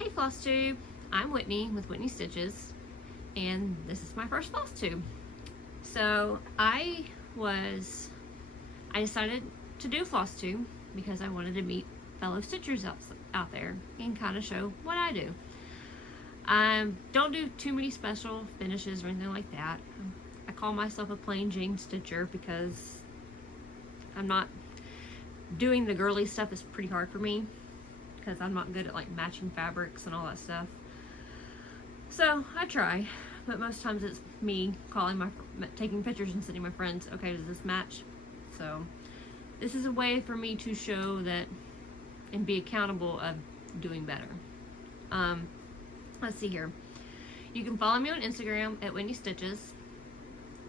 Hey Flosstube, I'm Whitney with Whitney Stitches, and this is my first Flosstube. So I decided to do Flosstube because I wanted to meet fellow stitchers out there and kind of show what I do. I don't do too many special finishes or anything like that. I call myself a plain Jane stitcher because I'm not doing the girly stuff is pretty hard for me because I'm not good at like matching fabrics and all that stuff. So I try, but most times it's me taking pictures and sending my friends, okay, does this match? So this is a way for me to show that and be accountable of doing better. Let's see here. You can follow me on Instagram at Whitney Stitches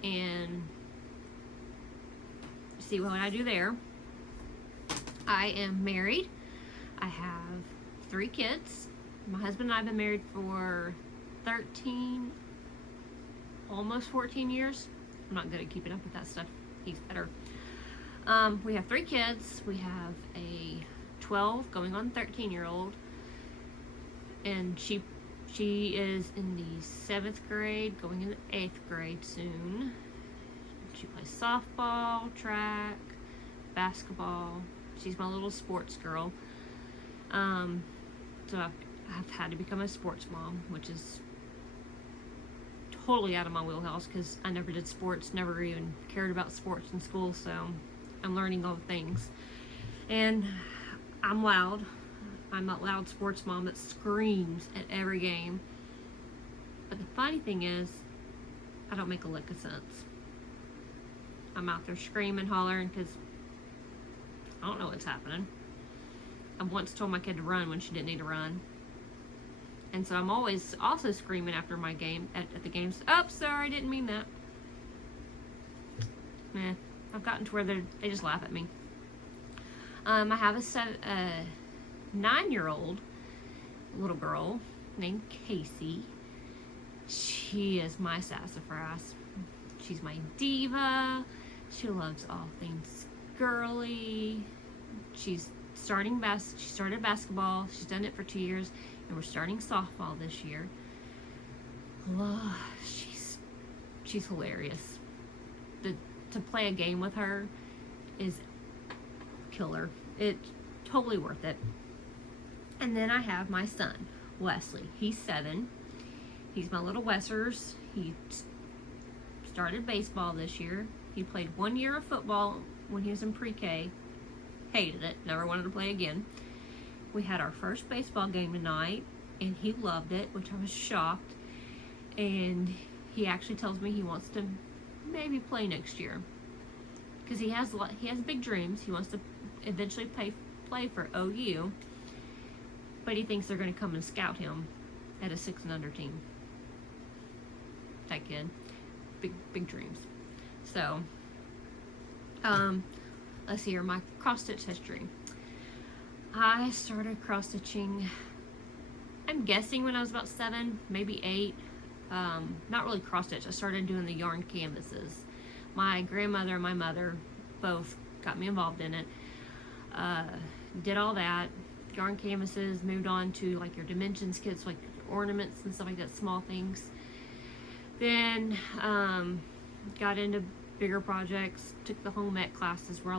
and see what I do there. I am married. I have 3 kids. My husband and I have been married for 13, almost 14 years. I'm not good at keeping up with that stuff. He's better. We have 3 kids. We have a 12 going on 13-year-old, and she is in the 7th grade, going into 8th grade soon. She plays softball, track, basketball. She's my little sports girl. So I've had to become a sports mom, which is totally out of my wheelhouse because I never did sports, never even cared about sports in school, so I'm learning all the things. And I'm loud. I'm a loud sports mom that screams at every game. But the funny thing is, I don't make a lick of sense. I'm out there screaming, hollering, because I don't know what's happening. I once told my kid to run when she didn't need to run. And so I'm always also screaming after my game, at the games, oh, sorry, didn't mean that. I've gotten to where they just laugh at me. I have a 9-year-old little girl named Casey. She is my sassafras. She's my diva. She loves all things girly. She started basketball. She's done it for 2 years, and we're starting softball this year. She's hilarious. To play a game with her is killer. It's totally worth it. And then I have my son, Wesley. He's 7. He's my little Wessers. He started baseball this year. He played 1 year of football when he was in pre-K. Hated it. Never wanted to play again. We had our first baseball game tonight, and he loved it, which I was shocked. And he actually tells me he wants to maybe play next year because he has big dreams. He wants to eventually play for OU, but he thinks they're going to come and scout him at a 6 and under team. That kid, big dreams. So let's see here, my cross stitch history. I started cross stitching, I'm guessing when I was about 7, maybe 8. Not really cross stitch. I started doing the yarn canvases. My grandmother and my mother both got me involved in it. Did all that, yarn canvases, moved on to like your dimensions kits, like ornaments and stuff like that, small things. Then got into bigger projects, took the home ec classes where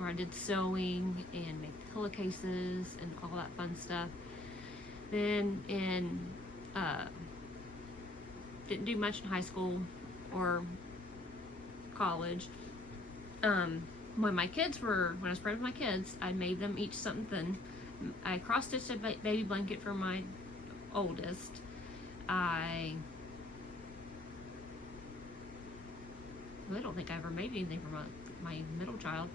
I did sewing and made pillowcases and all that fun stuff. Then didn't do much in high school or college. When I was pregnant with my kids, I made them each something. I cross-stitched a baby blanket for my oldest. I don't think I ever made anything for my middle child.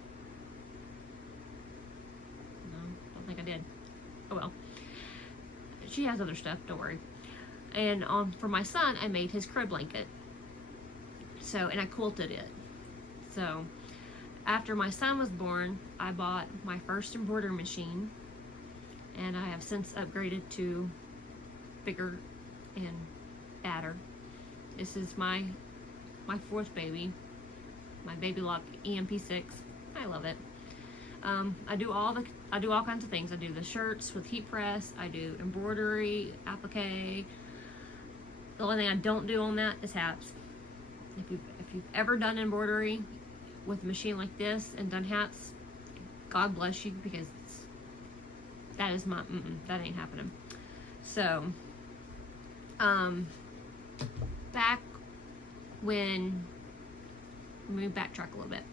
No, don't think I did. Oh well. She has other stuff, don't worry. And for my son, I made his crib blanket. And I quilted it. So after my son was born, I bought my first embroidery machine, and I have since upgraded to bigger and badder. This is my 4th baby, my Baby Lock EMP6. I love it. I do all I do all kinds of things. I do the shirts with heat press. I do embroidery, applique. The only thing I don't do on that is hats. If you've ever done embroidery with a machine like this and done hats, God bless you, because that is my, that ain't happening. So, back when, let me backtrack a little bit.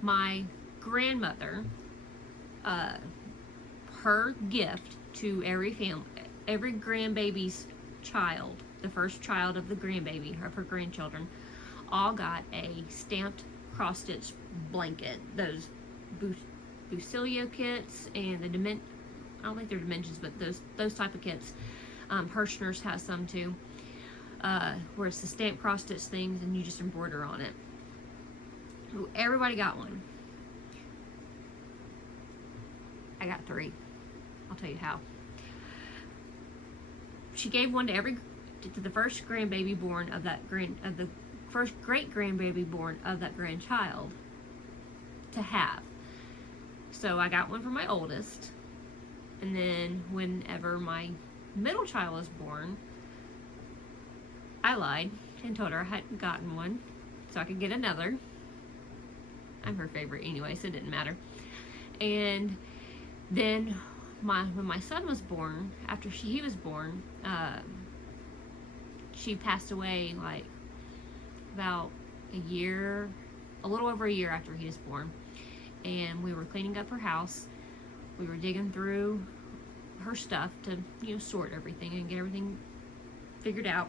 My grandmother, her gift to every family, every grandbaby's child, the first child of the grandbaby, of her grandchildren, all got a stamped cross-stitch blanket. Those Bucilio kits and the I don't think they're dimensions, but those type of kits. Hirschner's has some too, where it's the stamped cross-stitch things and you just embroider on it. Everybody got one. I got 3. I'll tell you how. She gave one to the first grandbaby born of the first great grandbaby born of that grandchild to have. So I got one for my oldest, and then whenever my middle child was born, I lied and told her I hadn't gotten one so I could get another. I'm her favorite anyway, so it didn't matter. And then when my son was born, after he was born, she passed away like about a little over a year after he was born. And we were cleaning up her house. We were digging through her stuff to, sort everything and get everything figured out.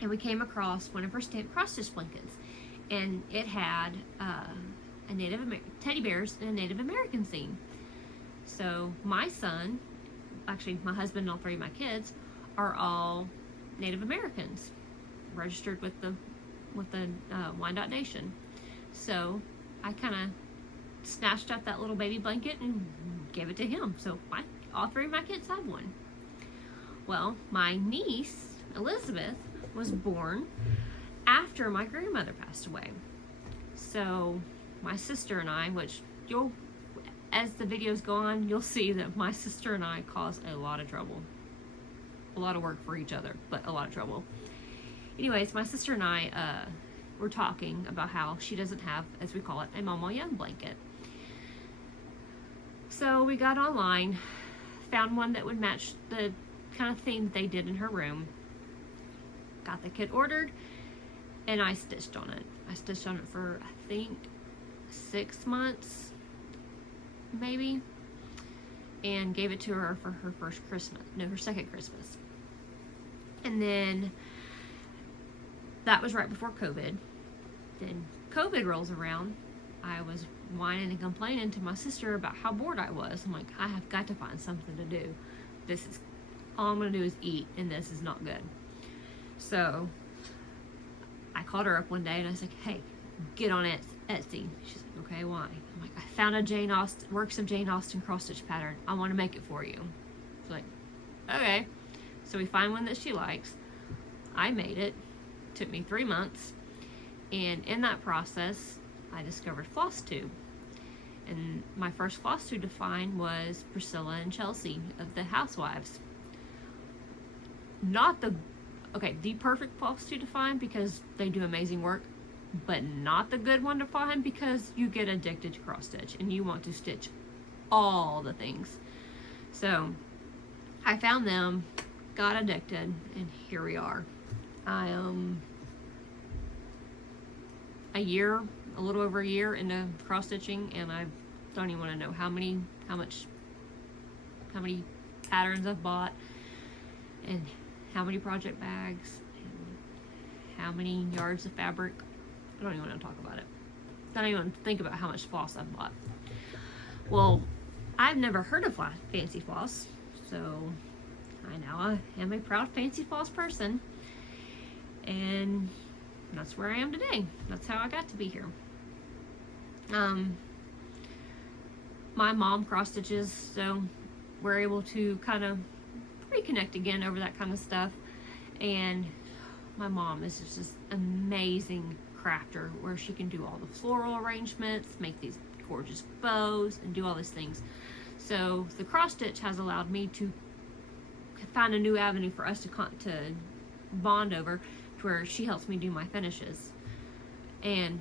And we came across one of her stamped cross-stitch blankets. And it had teddy bears and a Native American scene. So my son, actually my husband and all 3 of my kids, are all Native Americans, registered with the Wyandotte Nation. So I kind of snatched up that little baby blanket and gave it to him. So all 3 of my kids had one. Well, my niece Elizabeth was born after my grandmother passed away. So my sister and I, which as the videos go on, you'll see that my sister and I cause a lot of trouble. A lot of work for each other, but a lot of trouble. Anyways, my sister and I were talking about how she doesn't have, as we call it, a Mama Young blanket. So we got online, found one that would match the kind of theme they did in her room, got the kit ordered, and I stitched on it. I stitched on it for, I think, 6 months, maybe, and gave it to her for her her second Christmas. And then that was right before COVID. Then COVID rolls around. I was whining and complaining to my sister about how bored I was. I'm like, I have got to find something to do. All I'm gonna do is eat, and this is not good. So I called her up one day and I was like, hey, get on Etsy. She's like, okay, why? I'm like, I found a works of Jane Austen cross-stitch pattern. I want to make it for you. She's like, okay. So we find one that she likes. I made it. Took me 3 months. And in that process, I discovered Flosstube. And my first Flosstube to find was Priscilla and Chelsea of the Housewives. The perfect Flosstube to find because they do amazing work, but not the good one to find because you get addicted to cross stitch and you want to stitch all the things. So I found them, got addicted, and here we are. I am a little over a year into cross stitching, and I don't even want to know how many patterns I've bought, and how many project bags, and how many yards of fabric. I don't even want to talk about it. I don't even think about how much floss I've bought. Well, I've never heard of fancy floss, so I now am a proud fancy floss person, and that's where I am today. That's how I got to be here. My mom cross stitches, so we're able to kind of reconnect again over that kind of stuff. And my mom is just amazing crafter, where she can do all the floral arrangements, make these gorgeous bows and do all these things. So the cross stitch has allowed me to find a new avenue for us to bond over, to where she helps me do my finishes, and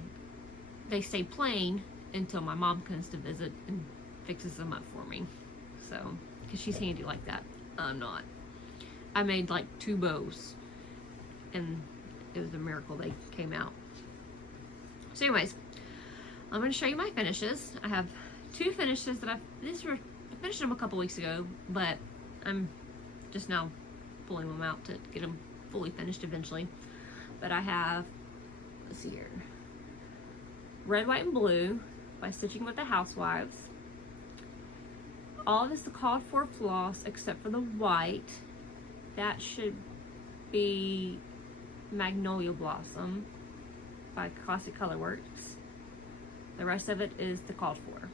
they stay plain until my mom comes to visit and fixes them up for me. So, because she's handy like that. I'm not. I made like 2 bows, and it was a miracle they came out. So anyways, I'm going to show you my finishes. I have 2 finishes that I finished them a couple weeks ago, but I'm just now pulling them out to get them fully finished eventually. But I have, let's see here, Red, White, and Blue by Stitching with the Housewives. All of this is called for floss except for the white. That should be Magnolia Blossom by Classic Colorworks. The rest of it is the called for.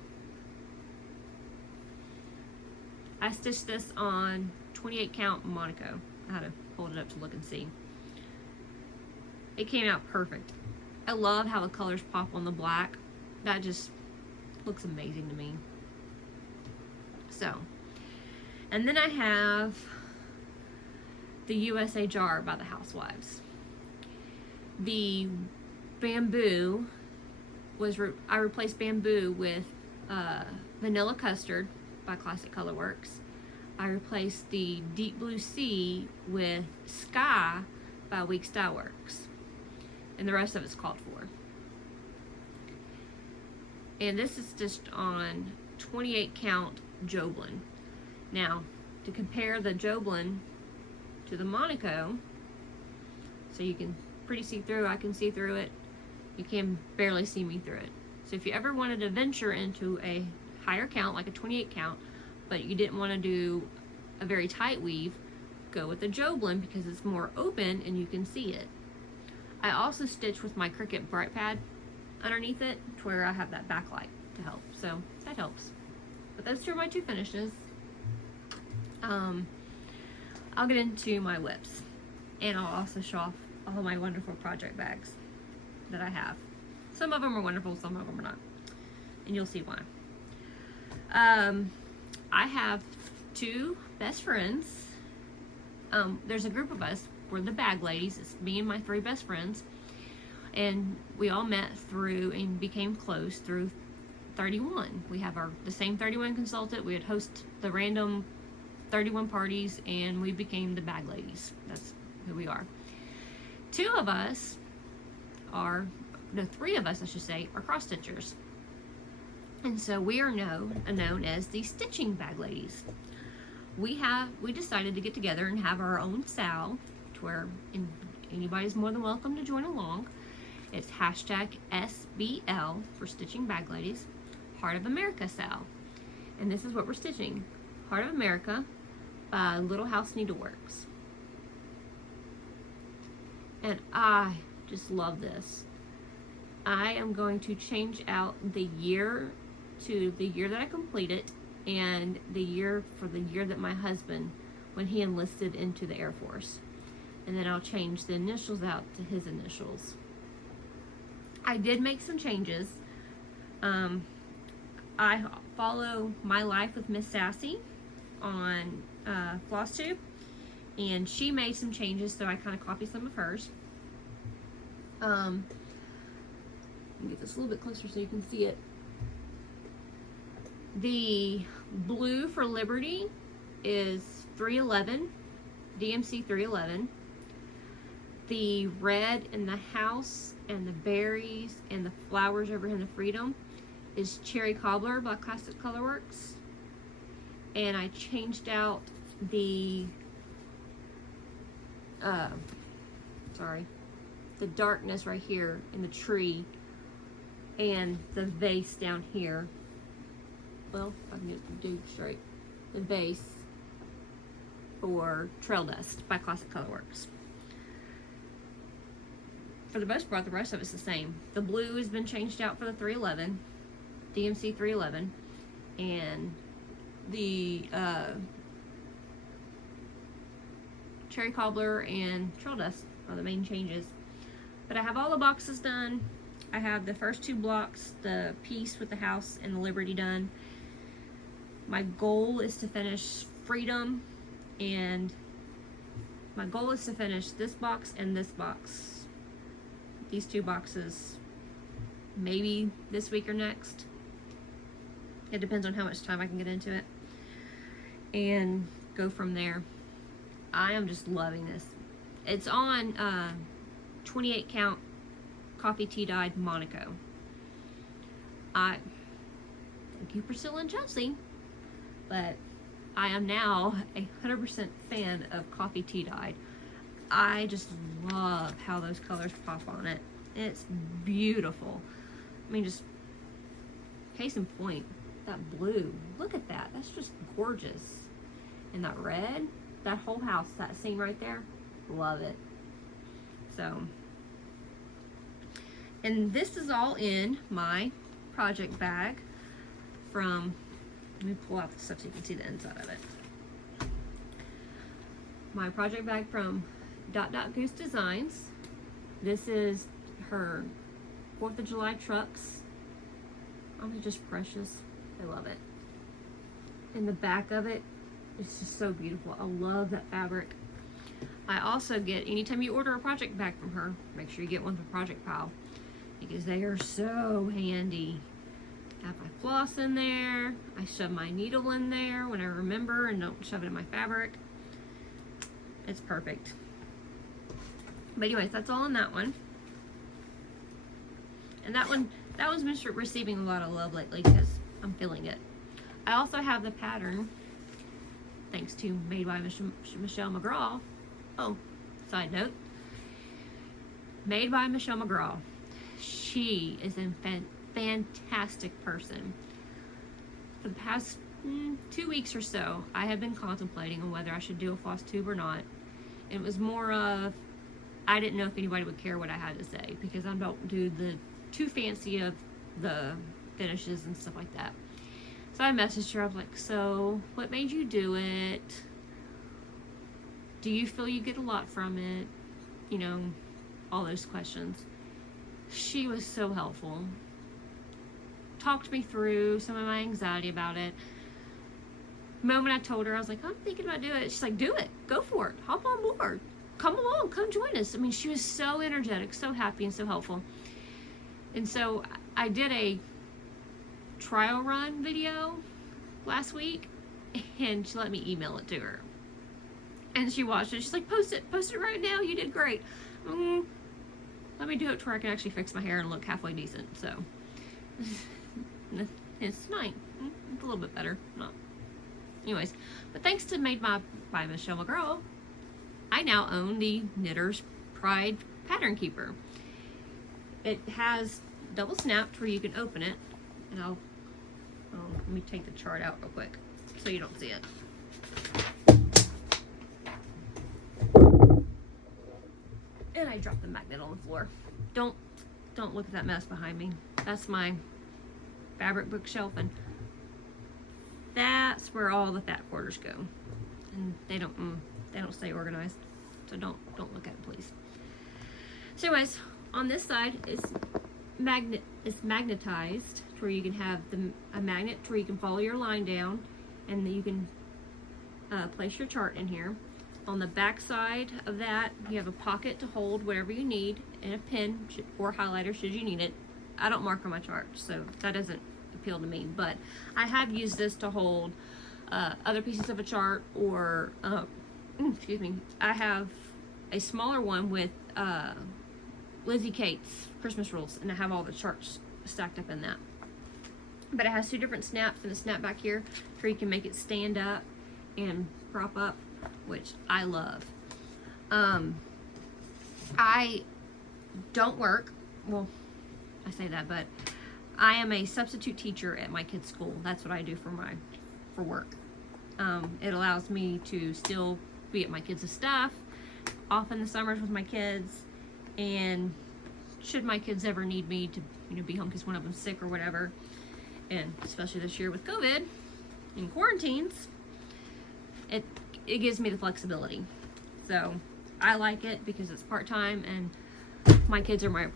I stitched this on 28 count Monaco. I had to hold it up to look and see. It came out perfect. I love how the colors pop on the black. That just looks amazing to me. So, and then I have the USA Jar by the Housewives. The bamboo was, I replaced bamboo with Vanilla Custard by Classic Colorworks. I replaced the Deep Blue Sea with Sky by Week Style Works. And the rest of it's called for. And this is stitched on 28 count Joblin. Now, to compare the Joblin to the Monaco, so you can pretty see through, I can see through it. You can barely see me through it. So if you ever wanted to venture into a higher count, like a 28 count, but you didn't want to do a very tight weave, go with the Joblin because it's more open and you can see it. I also stitch with my Cricut Bright Pad underneath it, to where I have that backlight to help, so that helps. But those 2 are my 2 finishes. I'll get into my whips, and I'll also show off all of my wonderful project bags that I have. Some of them are wonderful, some of them are not, and you'll see why. I have 2 best friends. There's a group of us. We're the bag ladies. It's me and my 3 best friends, and we all met through and became close through 31. We have the same 31 consultant. We would host the random 31 parties, and we became the bag ladies. That's who we are. 2 of us are, no, 3 of us I should say, are cross stitchers, and so we are known as the stitching bag ladies. We decided to get together and have our own Sal, to where anybody's more than welcome to join along. It's hashtag SBL for Stitching Bag Ladies, Heart of America Sal. And this is what we're stitching. Heart of America by Little House Needleworks. And I just love this. I am going to change out the year to the year that I complete it, and the year for the year that my husband, when he enlisted into the Air Force. And then I'll change the initials out to his initials. I did make some changes. I follow My Life with Miss Sassy on Flosstube, and she made some changes, so I kind of copied some of hers. Let me get this a little bit closer so you can see it. The blue for Liberty is 311, DMC 311. The red in the house and the berries and the flowers over here in the Freedom is Cherry Cobbler by Classic Colorworks. And I changed out the the darkness right here in the tree and the vase down here. Well, if I can get the dude straight. The vase for Trail Dust by Classic Colorworks. For the most part, the rest of it's the same. The blue has been changed out for the 311, DMC 311, and the Cherry Cobbler and Trail Dust are the main changes. But I have all the boxes done. I have the first 2 blocks, the Peace with the house and the Liberty done. My goal is to finish Freedom, and my goal is to finish this box and this box. These 2 boxes, maybe this week or next. It depends on how much time I can get into it. And go from there. I am just loving this. It's on 28 count coffee tea dyed Monaco. Thank you, Priscilla and Chelsea. But I am now 100% fan of coffee tea dyed. I just love how those colors pop on it. It's beautiful. I mean, just case in point, that blue. Look at that. That's just gorgeous. And that red, that whole house, that scene right there, love it. So, and this is all in my project bag from, let me pull out the stuff so you can see the inside of it. My project bag from Goose Designs. This is her 4th of July trucks. Oh, they're just precious. I love it. And the back of it, it's just so beautiful. I love that fabric. I also get, anytime you order a project bag from her, make sure you get one from Project Pile, because they are so handy. I have my floss in there. I shove my needle in there when I remember and don't shove it in my fabric. It's perfect. But anyways, that's all in that one. And that one's been receiving a lot of love lately because I'm feeling it. I also have the pattern, thanks to Made by Michelle McGraw. Oh, side note. Made by Michelle McGraw. She is a fantastic person. For the past 2 weeks or so, I have been contemplating on whether I should do a Flosstube or not. It was more of, I didn't know if anybody would care what I had to say, because I don't do the too fancy of the finishes and stuff like that. So I messaged her. I was like, so what made you do it? Do you feel you get a lot from it? You know, all those questions. She was so helpful. Talked me through some of my anxiety about it. The moment I told her, I was like, I'm thinking about doing it. She's like, do it. Go for it. Hop on board. Come along. Come join us. I mean, she was so energetic, so happy, and so helpful. And so I did a trial run video last week, and she let me email it to her. And she watched it. She's like, post it right now. You did great. Let me do it to where I can actually fix my hair and look halfway decent. So it's nice. It's a little bit better. Not. Anyways, but thanks to Made by Michelle McGraw, I now own the Knitter's Pride Pattern Keeper. It has double snapped where you can open it, and let me take the chart out real quick so you don't see it. And I dropped the magnet on the floor. Don't look at that mess behind me. That's my fabric bookshelf, and that's where all the fat quarters go. And they don't stay organized, so don't look at it, please. So anyways, on this side it's magnetized to where you can have a magnet to where you can follow your line down, and you can place your chart in here. On the back side of that, you have a pocket to hold whatever you need, and a pen or highlighter should you need it. I don't mark on my chart, so that doesn't appeal to me, but I have used this to hold other pieces of a chart, or excuse me, I have a smaller one with Lizzie Kate's Christmas rules, and I have all the charts stacked up in that. But it has 2 different snaps, and a snap back here where you can make it stand up and prop up, which I love. I don't work, well, I say that, but I am a substitute teacher at my kids' school. That's what I do for work. It allows me to still be at my kids' stuff, off in the summers with my kids, and should my kids ever need me to, be home because one of them's sick or whatever, and especially this year with COVID and quarantines, it gives me the flexibility. So I like it because it's part-time and my kids are my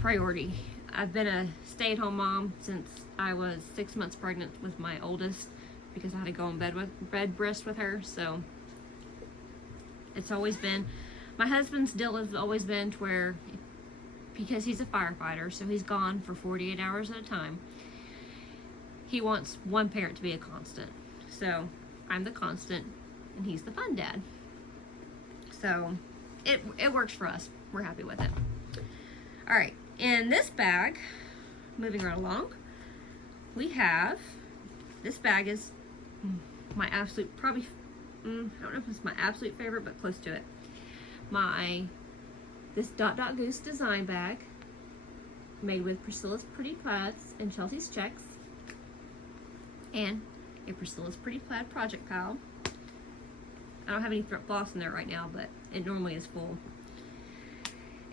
priority. I've been a stay-at-home mom since I was 6 months pregnant with my oldest, because I had to go on bed rest with her. So it's always been, my husband's deal has always been to where, because he's a firefighter, so he's gone for 48 hours at a time, he wants one parent to be a constant. So I'm the constant and he's the fun dad. So it works for us. We're happy with it. All right, in this bag, moving right along, we have, this bag is my absolute, probably, I don't know if it's my absolute favorite, but close to it. This Dot Dot Goose design bag, made with Priscilla's Pretty Plaids and Chelsea's Checks, and a Priscilla's Pretty Plaid project pal. I don't have any floss in there right now, but it normally is full.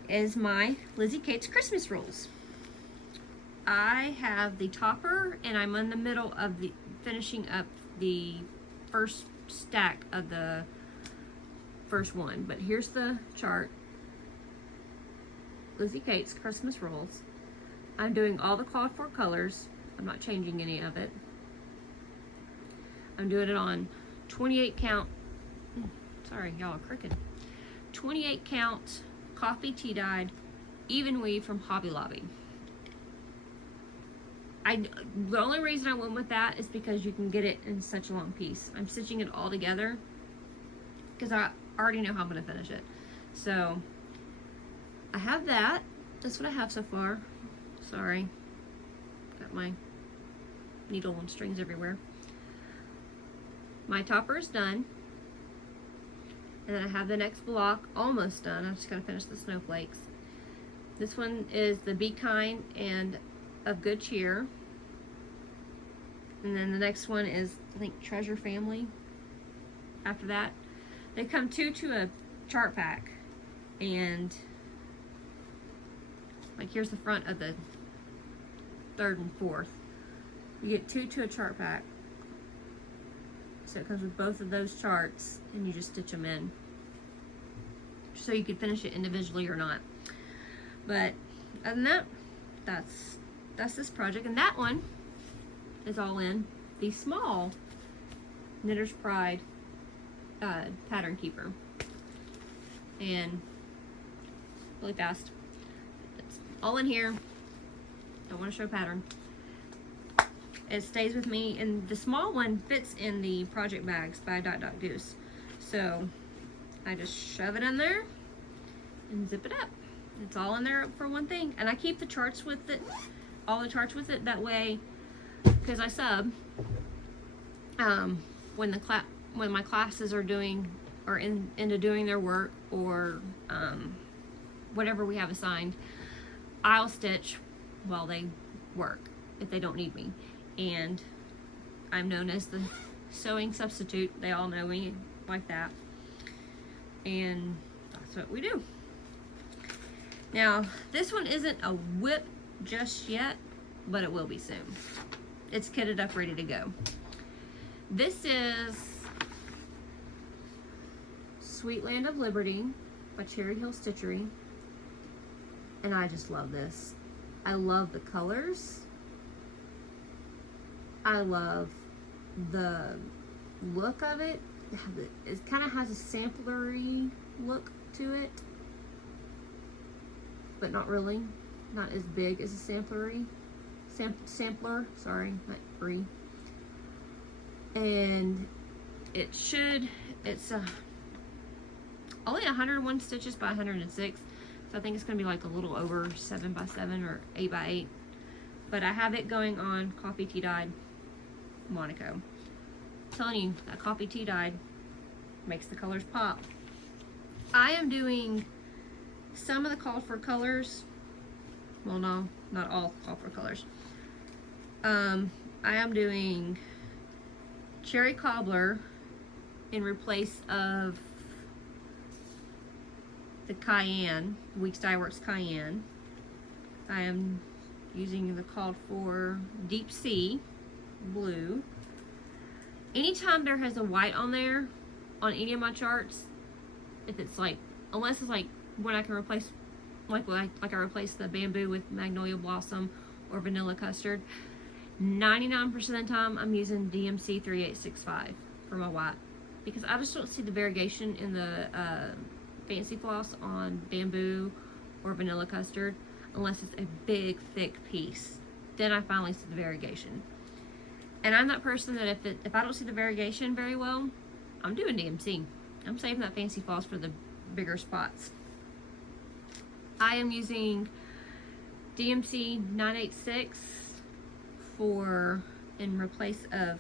Is my Lizzie Kate's Christmas Rules. I have the topper, and I'm in the middle of the finishing up the first stack of the first one. But here's the chart. Lizzie Kate's Christmas Rules. I'm doing all the called for colors. I'm not changing any of it. I'm doing it on 28 count. Sorry, y'all are crooked. 28 count coffee tea dyed even weave from Hobby Lobby. The only reason I went with that is because you can get it in such a long piece. I'm stitching it all together because I already know how I'm going to finish it. So I have that. That's what I have so far. Sorry. Got my needle and strings everywhere. My topper is done. And then I have the next block almost done. I just got to finish the snowflakes. This one is the Be Kind and Of Good Cheer. And then the next one is, I think, Treasure Family. After that, they come two to a chart pack. And like, here's the front of the third and fourth. You get two to a chart pack. So it comes with both of those charts, and you just stitch them in. So you could finish it individually or not. But other than that, that's this project. And that one is all in the small Knitter's Pride pattern keeper. And really fast. It's all in here. Don't want to show pattern. It stays with me, and the small one fits in the project bags by Dot Dot Goose. So I just shove it in there and zip it up. It's all in there for one thing. And I keep the charts with it, all the charts with it, that way, because I sub, when my classes are doing, or into doing their work, or whatever we have assigned, I'll stitch while they work if they don't need me. And I'm known as the sewing substitute. They all know me like that. And that's what we do. Now, this one isn't a whip just yet, but it will be soon. It's kitted up, ready to go. This is Sweet Land of Liberty by Cherry Hill Stitchery. And I just love this. I love the colors. I love the look of it. It kind of has a samplery look to it, but not really. Not as big as a sampler, sorry, not free. And it's only 101 stitches by 106. So I think it's going to be like a little over 7 by 7 or 8 by 8. But I have it going on coffee tea dyed Monaco. I'm telling you, that coffee tea dyed makes the colors pop. I am doing some of the called for colors. Well, no, not all called for colors. I am doing Cherry Cobbler in replace of the Cayenne, Weeks Dye Works Cayenne. I am using the called for Deep Sea Blue. Anytime there has a white on there, on any of my charts, if it's like, unless it's like when I can replace like I replaced the bamboo with magnolia blossom or vanilla custard. 99% of the time I'm using DMC 3865 for my white, because I just don't see the variegation in the fancy floss on bamboo or vanilla custard unless it's a big thick piece. Then I finally see the variegation. And I'm that person that if I don't see the variegation very well, I'm doing DMC. I'm saving that fancy floss for the bigger spots. I am using DMC 986 in replace of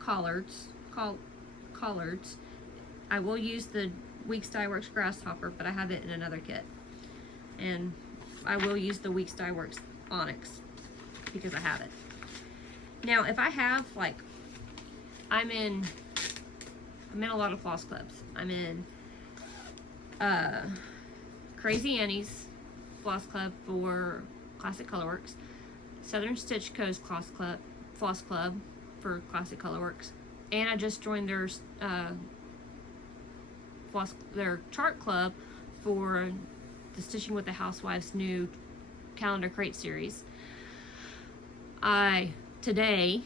collards. I will use the Weeks Dye Works Grasshopper, but I have it in another kit. And I will use the Weeks Dye Works Onyx because I have it. Now, if I have, like, I'm in a lot of floss clubs. I'm in Crazy Annie's Floss Club for Classic Colorworks, Southern Stitch Co's Floss Club for Classic Colorworks, and I just joined their chart club for the Stitching with the Housewives new calendar crate series. Today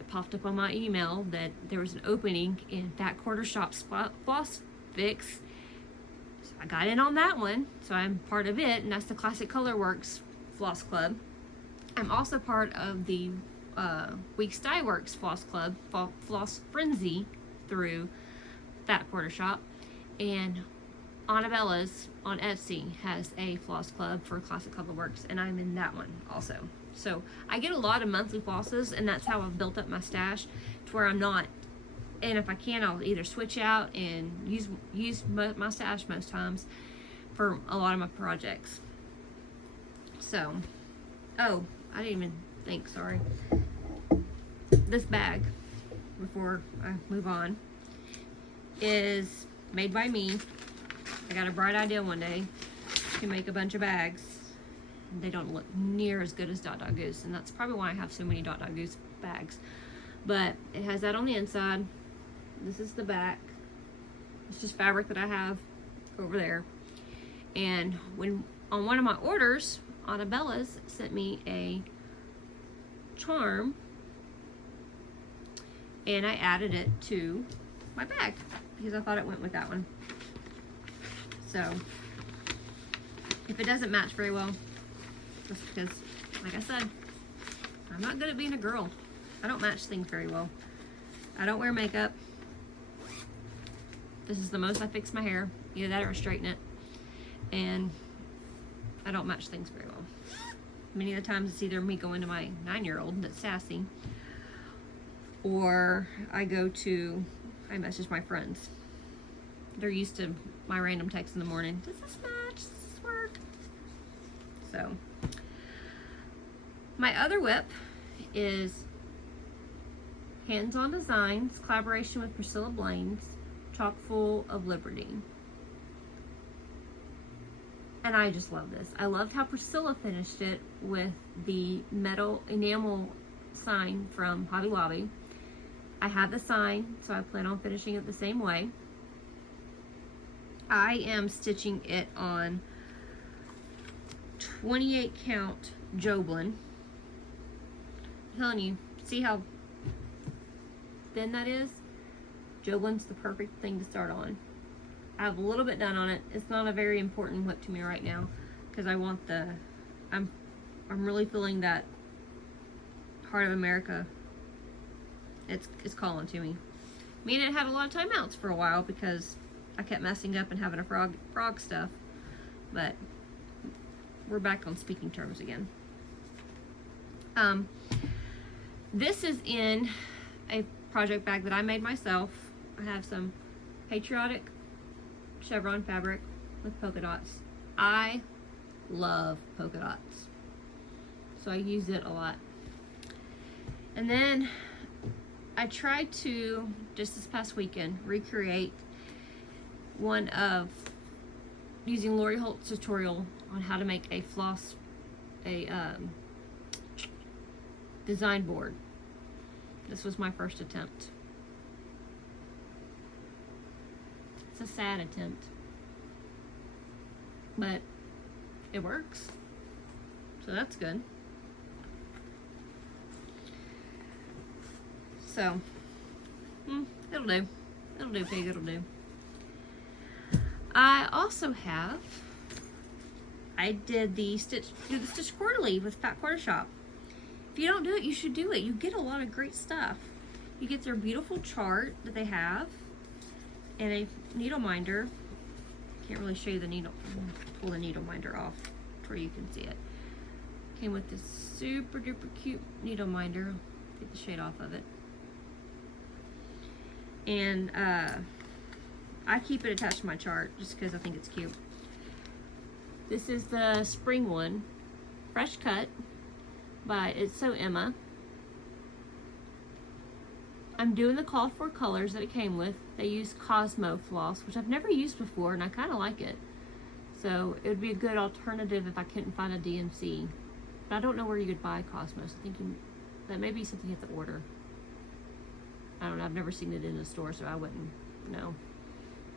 it popped up on my email that there was an opening in Fat Quarter Shop's Floss Fix. So I got in on that one, so I'm part of it, and that's the Classic Colorworks Floss Club. I'm also part of the Weeks Dye Works Floss Club, Floss Frenzy, through Fat Quarter Shop, and Annabella's on Etsy has a floss club for Classic Colorworks, and I'm in that one also. So I get a lot of monthly flosses, and that's how I've built up my stash to where I'm not, and if I can, I'll either switch out and use my stash most times for a lot of my projects. So, oh, I didn't even think, sorry. This bag, before I move on, is made by me. I got a bright idea one day to make a bunch of bags. They don't look near as good as Dot Dot Goose, and that's probably why I have so many Dot Dot Goose bags. But it has that on the inside. This is the back. It's just fabric that I have over there. And when on one of my orders, Annabella's sent me a charm, and I added it to my bag because I thought it went with that one. So if it doesn't match very well, just because, like I said, I'm not good at being a girl. I don't match things very well. I don't wear makeup. This is the most I fix my hair. Either that or I straighten it. And I don't match things very well. Many of the times it's either me going to my 9-year-old that's sassy, or I message my friends. They're used to my random text in the morning. Does this match? Does this work? So, my other whip is Hands On Designs, collaboration with Priscilla Blaine's Chock Full of Liberty. And I just love this. I loved how Priscilla finished it with the metal enamel sign from Hobby Lobby. I have the sign, so I plan on finishing it the same way. I am stitching it on 28 count Joblin. I'm telling you, see how thin that is? Joblin's the perfect thing to start on. I have a little bit done on it. It's not a very important whip to me right now because I want I'm really feeling that Heart of America. It's calling to me. Me and it had a lot of timeouts for a while because I kept messing up and having a frog stuff, but we're back on speaking terms again. This is in a project bag that I made myself. I have some patriotic chevron fabric with polka dots. I love polka dots, so I use it a lot. And then I tried to, just this past weekend, recreate one of using Lori Holt's tutorial on how to make a design board. This was my first attempt. It's a sad attempt, but it works. So that's good. So, it'll do. It'll do, pig, it'll do. I also have, I did the Stitch Quarterly with Fat Quarter Shop. If you don't do it, you should do it. You get a lot of great stuff. You get their beautiful chart that they have, and a needle minder. Can't really show you the needle. Pull the needle minder off where you can see it. Came with this super duper cute needle minder. Get the shade off of it. And I keep it attached to my chart just because I think it's cute. This is the spring one, fresh cut by It's So Emma. I'm doing the called for colors that it came with. They use Cosmo floss, which I've never used before, and I kind of like it. So it would be a good alternative if I couldn't find a DMC. But I don't know where you could buy Cosmos. I think that may be something you have to order. I don't know. I've never seen it in the store, so I wouldn't know.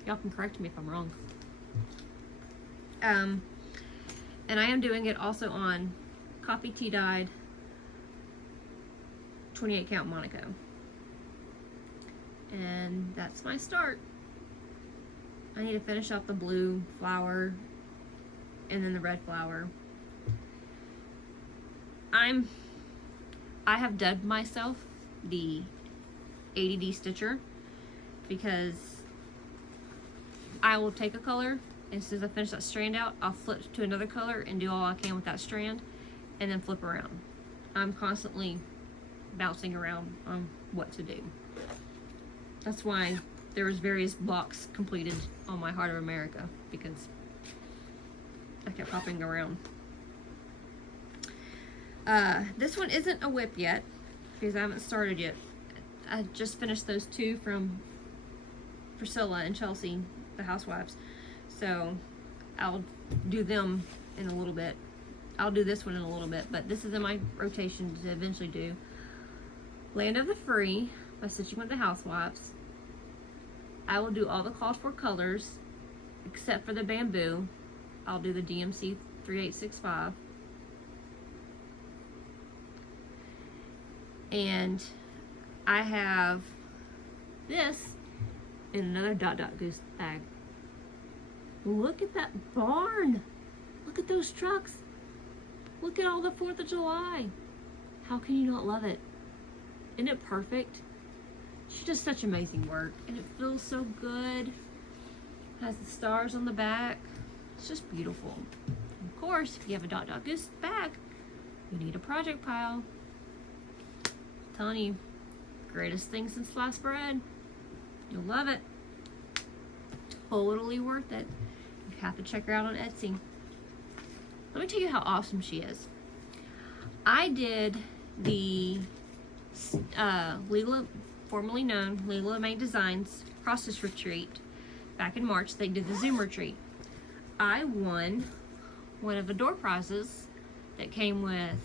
Y'all can correct me if I'm wrong. And I am doing it also on Coffee Tea Dyed 28 count Monaco. And that's my start. I need to finish off the blue flower and then the red flower. I have dubbed myself the ADD Stitcher because I will take a color, and as soon as I finish that strand out, I'll flip to another color and do all I can with that strand and then flip around. I'm constantly bouncing around on what to do. That's why there was various blocks completed on my Heart of America, because I kept hopping around. This one isn't a whip yet because I haven't started yet. I just finished those two from Priscilla and Chelsea, the housewives. So I'll do them in a little bit. I'll do this one in a little bit, but this is in my rotation to eventually do Land of the Free by Stitching with the Housewives. I will do all the called for colors except for the bamboo. I'll do the DMC 3865. And I have this in another Dot Dot Goose bag. Look at that barn. Look at those trucks. Look at all the 4th of July. How can you not love it? Isn't it perfect? She does such amazing work, and it feels so good. Has the stars on the back. It's just beautiful. And of course, if you have a Dot Dot Goose bag, you need a project pile. I'm telling you, greatest thing since sliced bread. You'll love it. Totally worth it. You have to check her out on Etsy. Let me tell you how awesome she is. I did the Leela, formerly known Leela May Designs Cross-Stitch Retreat back in March. They did the Zoom retreat. I won one of the door prizes that came with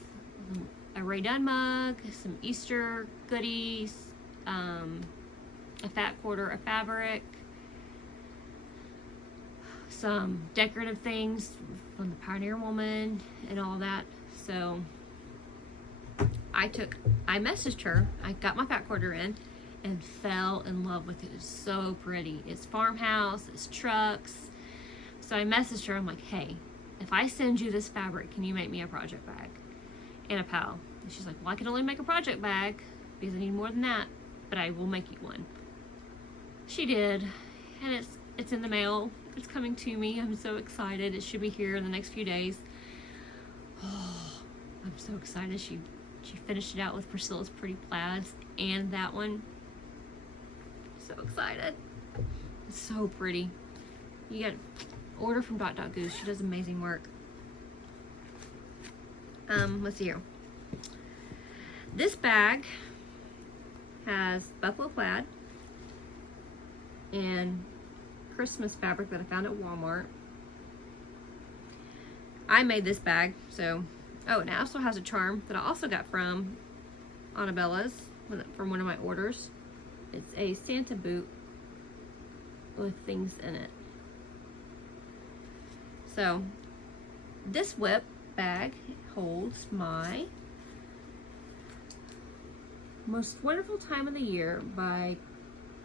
a Ray Dunn mug, some Easter goodies, a fat quarter of fabric, some decorative things from the Pioneer Woman and all that. So I messaged her, I got my fat quarter in and fell in love with it. It's so pretty. It's farmhouse, it's trucks. So I messaged her, I'm like, hey, if I send you this fabric, can you make me a project bag and a pal? And she's like, well, I can only make a project bag because I need more than that, but I will make you one. She did, and it's in the mail. It's coming to me. I'm so excited. It should be here in the next few days. Oh, I'm so excited. She finished it out with Priscilla's Pretty Plaids and that one. So excited. It's so pretty. You got order from Dot Dot Goose. She does amazing work. Let's see here. This bag has buffalo plaid and Christmas fabric that I found at Walmart. I made this bag, so and it also has a charm that I also got from Annabella's from one of my orders. It's a Santa boot with things in it. So This whip bag holds my Most Wonderful Time of the Year by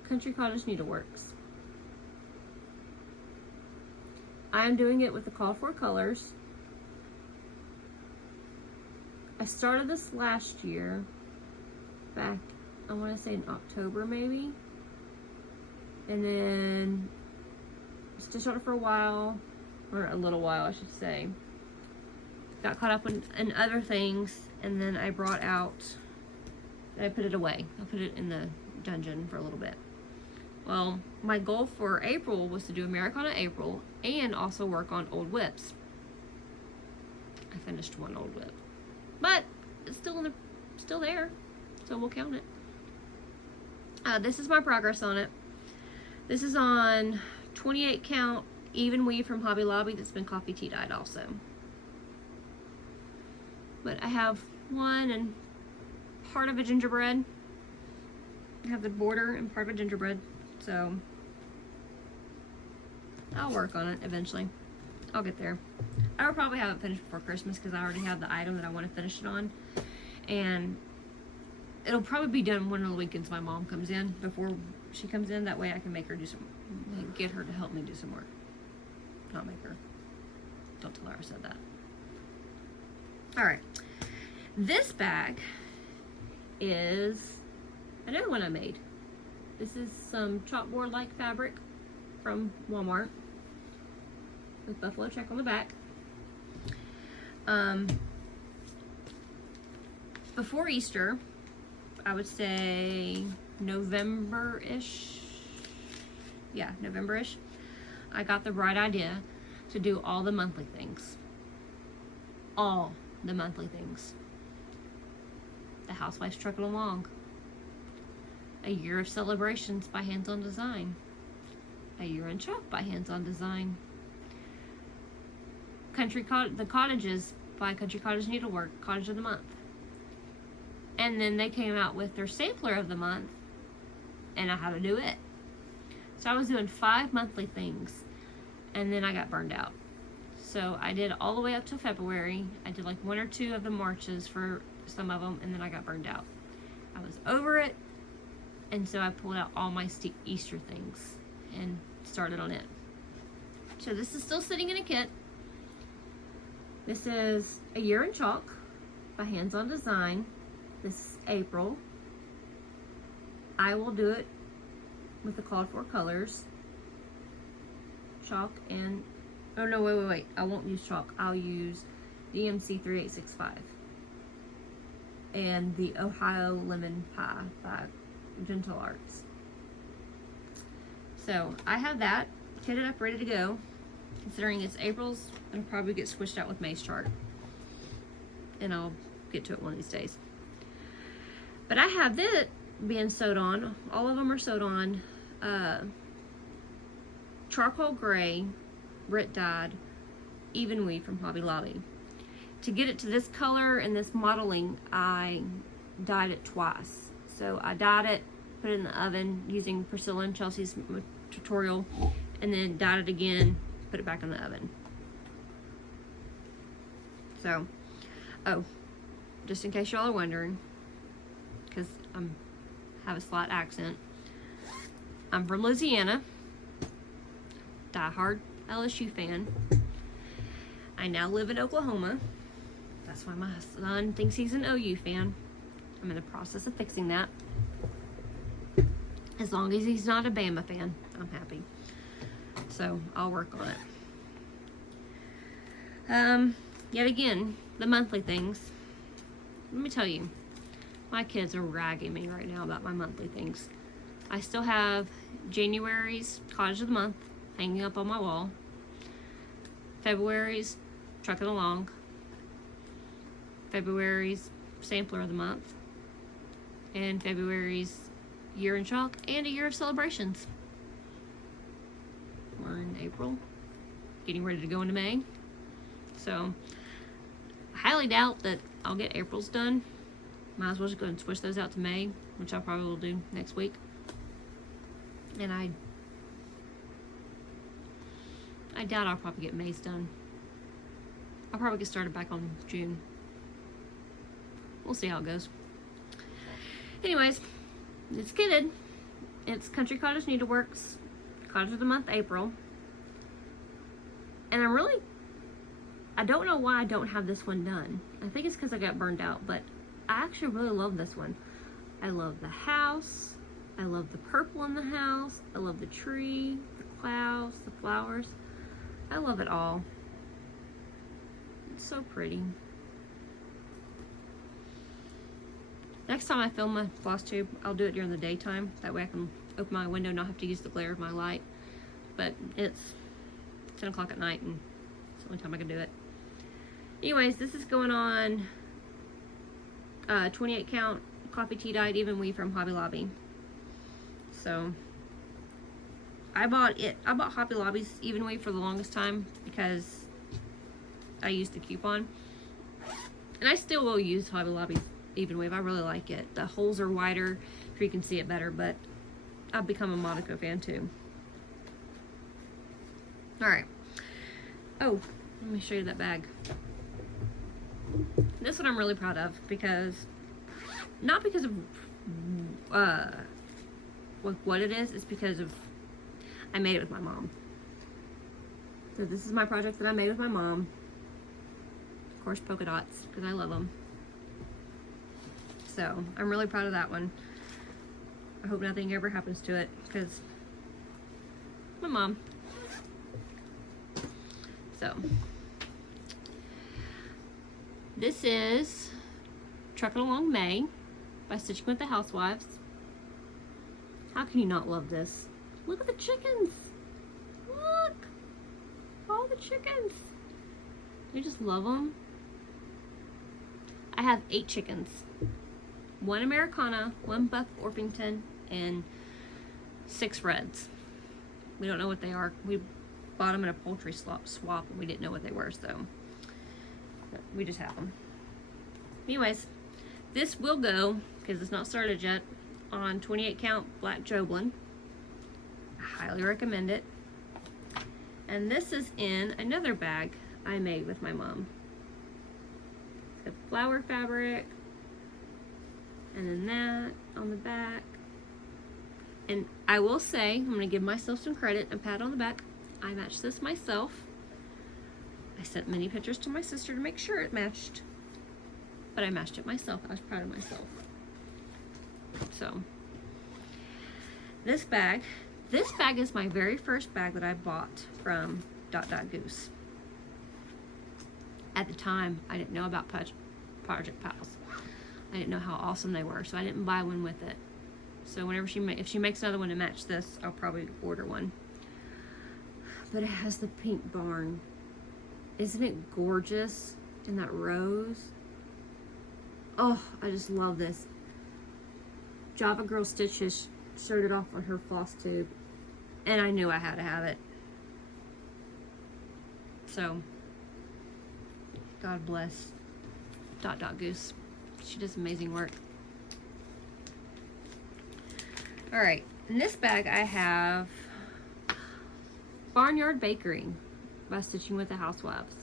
Country Cottage Needleworks. I'm doing it with the called for colors. I started this last year, back, I want to say in October maybe. And then stitched on it for a while, or a little while I should say. Got caught up in other things, and then I brought out, I put it away. I put it in the dungeon for a little bit. Well, my goal for April was to do Americana April and also work on old whips. I finished one old whip, but it's still there, so we'll count it. This is my progress on it. This is on 28 count even weave from Hobby Lobby that's been coffee tea dyed also. But I have one and part of a gingerbread. I have the border and part of a gingerbread, so I'll work on it eventually. I'll get there. I will probably have it finished before Christmas because I already have the item that I want to finish it on, and it'll probably be done one of the weekends my mom comes in, before she comes in. That way I can make her do some, get her to help me do some work. Not make her. Don't tell her I said that. Alright. This bag is another one I made. This is some chalkboard-like fabric from Walmart with buffalo check on the back. Before Easter, I would say November-ish. Yeah, November-ish. I got the bright idea to do all the monthly things. All the monthly things. The Housewives Trucking Along. A Year of Celebrations by Hands On Design. A Year in Chalk by Hands On Design. The Cottages by Country Cottage Needlework, Cottage of the Month. And then they came out with their Sampler of the Month, and I had to do it. So I was doing 5 monthly things, and then I got burned out. So I did all the way up to February. I did like 1 or 2 of the Marches for some of them, and then I got burned out. I was over it, and so I pulled out all my Easter things and started on it. So this is still sitting in a kit. This is A Year in Chalk by Hands On Design. This is April. I will do it with the called for colors. Chalk and, oh no, wait. I won't use chalk. I'll use DMC 3865. And the Ohio Lemon Pie by Gentle Arts. So I have that kitted up, ready to go. Considering it's April's, it'll probably get squished out with May's chart. And I'll get to it one of these days. But I have this being sewed on. All of them are sewed on charcoal gray, Brit dyed, even weave from Hobby Lobby. To get it to this color and this modeling, I dyed it twice. So I dyed it, put it in the oven using Priscilla and Chelsea's tutorial, and then dyed it again, put it back in the oven. So, oh, just in case y'all are wondering, because I have a slight accent, I'm from Louisiana, diehard LSU fan. I now live in Oklahoma. That's why my son thinks he's an OU fan. I'm in the process of fixing that. As long as he's not a Bama fan, I'm happy. So I'll work on it. Yet again, the monthly things. Let me tell you, my kids are ragging me right now about my monthly things. I still have January's Cottage of the Month hanging up on my wall. February's Trucking Along. February's Sampler of the Month. And February's Year in Chalk and A Year of Celebrations. We're in April, getting ready to go into May. So, I highly doubt that I'll get April's done. Might as well just go and switch those out to May, which I probably will do next week. And I doubt I'll probably get May's done. I'll probably get started back on June. We'll see how it goes. Anyways, it's kitted. It's Country Cottage Needleworks, Cottage of the Month, April. And I don't know why I don't have this one done. I think it's because I got burned out, but I actually really love this one. I love the house. I love the purple in the house. I love the tree, the clouds, the flowers. I love it all. It's so pretty. Next time I film my Flosstube, I'll do it during the daytime. That way I can open my window and not have to use the glare of my light. But it's 10 o'clock at night and it's the only time I can do it. Anyways, this is going on 28 count coffee tea dyed even weave from Hobby Lobby. So I bought Hobby Lobby's even weave for the longest time because I used the coupon. And I still will use Hobby Lobby's even weave. I really like it. The holes are wider so you can see it better, but I've become a Monaco fan too. Alright. Oh, let me show you that bag. This one I'm really proud of because, not because of what it is, it's because of I made it with my mom. So this is my project that I made with my mom. Of course, polka dots, because I love them. So I'm really proud of that one. I hope nothing ever happens to it, because my mom. So this is Truckin' Along May by Stitching with the Housewives. How can you not love this? Look at the chickens. Look, all the chickens. I just love them. I have 8 chickens. 1 Americana, 1 Buff Orpington, and 6 Reds. We don't know what they are. We bought them in a poultry swap and we didn't know what they were, so but we just have them. Anyways, this will go, because it's not started yet, on 28 count black Joblin. I highly recommend it. And this is in another bag I made with my mom. The flower fabric, and then that on the back. And I will say, I'm going to give myself some credit, a pat on the back. I matched this myself. I sent many pictures to my sister to make sure it matched, but I matched it myself. I was proud of myself. So this bag is my very first bag that I bought from Goose. At the time, I didn't know about Project Pals. I didn't know how awesome they were, so I didn't buy one with it. So whenever if she makes another one to match this, I'll probably order one. But it has the pink barn. Isn't it gorgeous? And that rose. Oh, I just love this. Java Girl Stitches showed it off on her Flosstube, and I knew I had to have it. So, God bless Goose. She does amazing work. Alright, in this bag I have Barnyard Bakery by Stitching with the Housewives.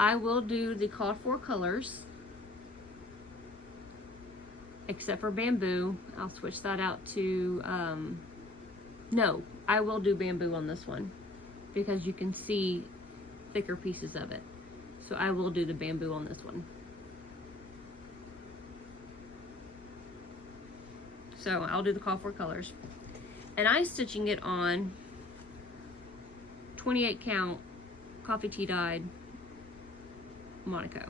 I will do the called for colors, except for bamboo. I'll switch that out to, no, I will do bamboo on this one because you can see thicker pieces of it. So I will do the bamboo on this one. So I'll do the call for colors. And I'm stitching it on 28 count coffee tea dyed Monaco.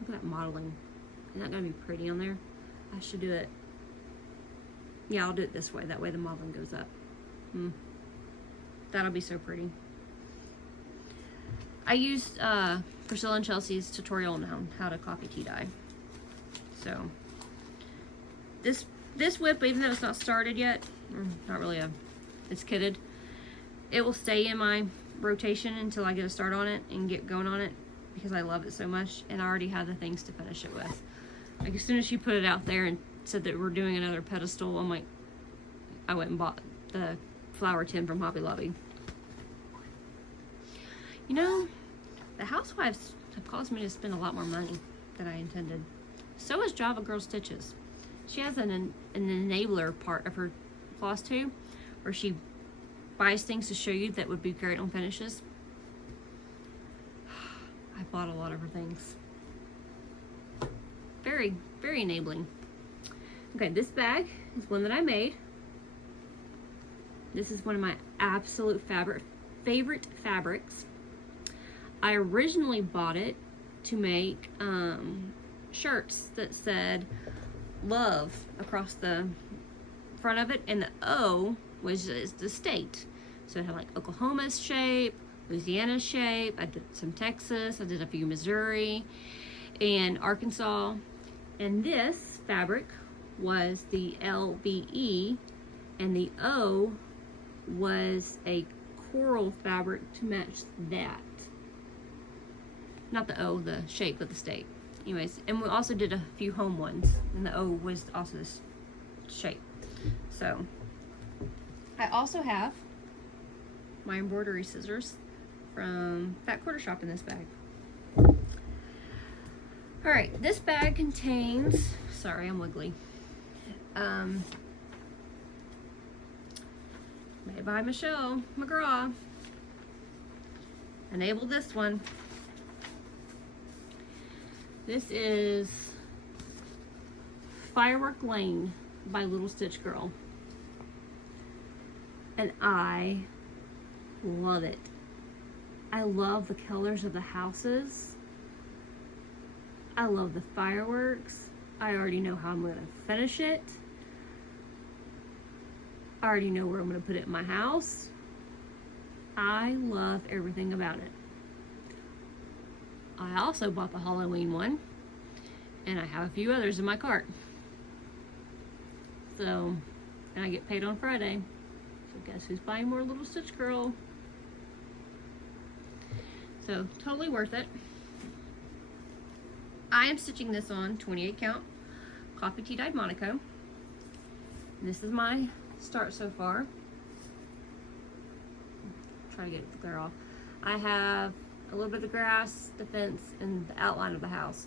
Look at that modeling. Isn't that gonna be pretty on there? I should do it. Yeah, I'll do it this way. That way the modeling goes up. That'll be so pretty. I used Priscilla and Chelsea's tutorial on how to coffee tea dye. So this whip, even though it's not started yet, not really it's kitted, it will stay in my rotation until I get a start on it and get going on it because I love it so much, and I already have the things to finish it with. Like as soon as she put it out there and said that we're doing another pedestal, I'm like, I went and bought the flower tin from Hobby Lobby. You know, the housewives have caused me to spend a lot more money than I intended. So has Java Girl Stitches. She has an enabler part of her Flosstube where she buys things to show you that would be great on finishes. I bought a lot of her things. Very, very enabling. Okay, this bag is one that I made. This is one of my absolute favorite fabrics. I originally bought it to make shirts that said love across the front of it, and the O was just the state. So it had like Oklahoma's shape, Louisiana's shape. I did some Texas, I did a few Missouri and Arkansas. And this fabric was the LBE, and the O was a coral fabric to match that. Not the O, the shape of the state. Anyways, and we also did a few home ones, and the O was also this shape. So, I also have my embroidery scissors from Fat Quarter Shop in this bag. Alright, this bag contains, sorry, I'm wiggly, made by Michelle McGraw. Enable this one. This is Firework Lane by Little Stitch Girl. And I love it. I love the colors of the houses. I love the fireworks. I already know how I'm going to finish it. I already know where I'm going to put it in my house. I love everything about it. I also bought the Halloween one, and I have a few others in my cart. So, and I get paid on Friday. So guess who's buying more Little Stitch Girl? So, totally worth it. I am stitching this on 28 count Coffee Tea Dyed Monaco. This is my start so far. Try to get the glare off. I have a little bit of the grass, the fence, and the outline of the house.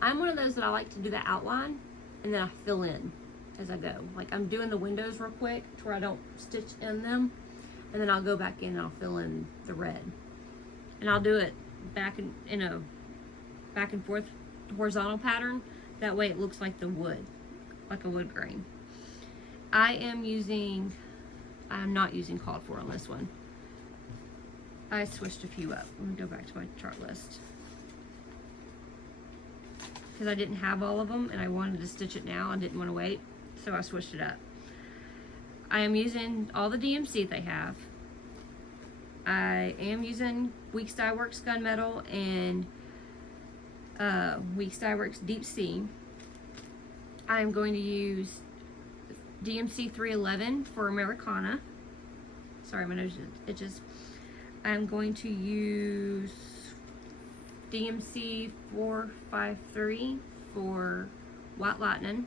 I'm one of those that I like to do the outline and then I fill in as I go. Like I'm doing the windows real quick to where I don't stitch in them, and then I'll go back in and I'll fill in the red. And I'll do it back in a back and forth horizontal pattern. That way it looks like the wood, like a wood grain. I'm not using called for on this one. I switched a few up. Let me go back to my chart list. Because I didn't have all of them and I wanted to stitch it now and didn't want to wait. So I switched it up. I am using all the DMC they have. I am using Weeks Dye Works Gunmetal and Weeks Dye Works Deep Sea. I am going to use DMC 311 for Americana. Sorry, my nose itches. I'm going to use DMC 453 for White Lightning.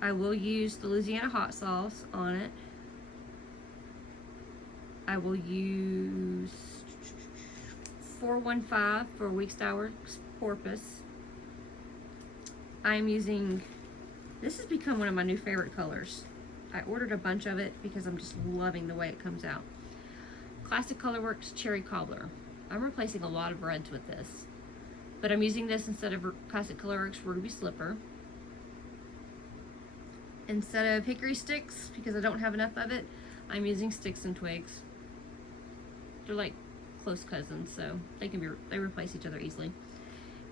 I will use the Louisiana hot sauce on it. I will use 415 for Weeks Dye Works Porpoise. I'm using, this has become one of my new favorite colors. I ordered a bunch of it because I'm just loving the way it comes out. Classic Colorworks Cherry Cobbler. I'm replacing a lot of reds with this, but I'm using this instead of Classic Colorworks Ruby Slipper. Instead of hickory sticks, because I don't have enough of it, I'm using Sticks and Twigs. They're like close cousins, so they replace each other easily.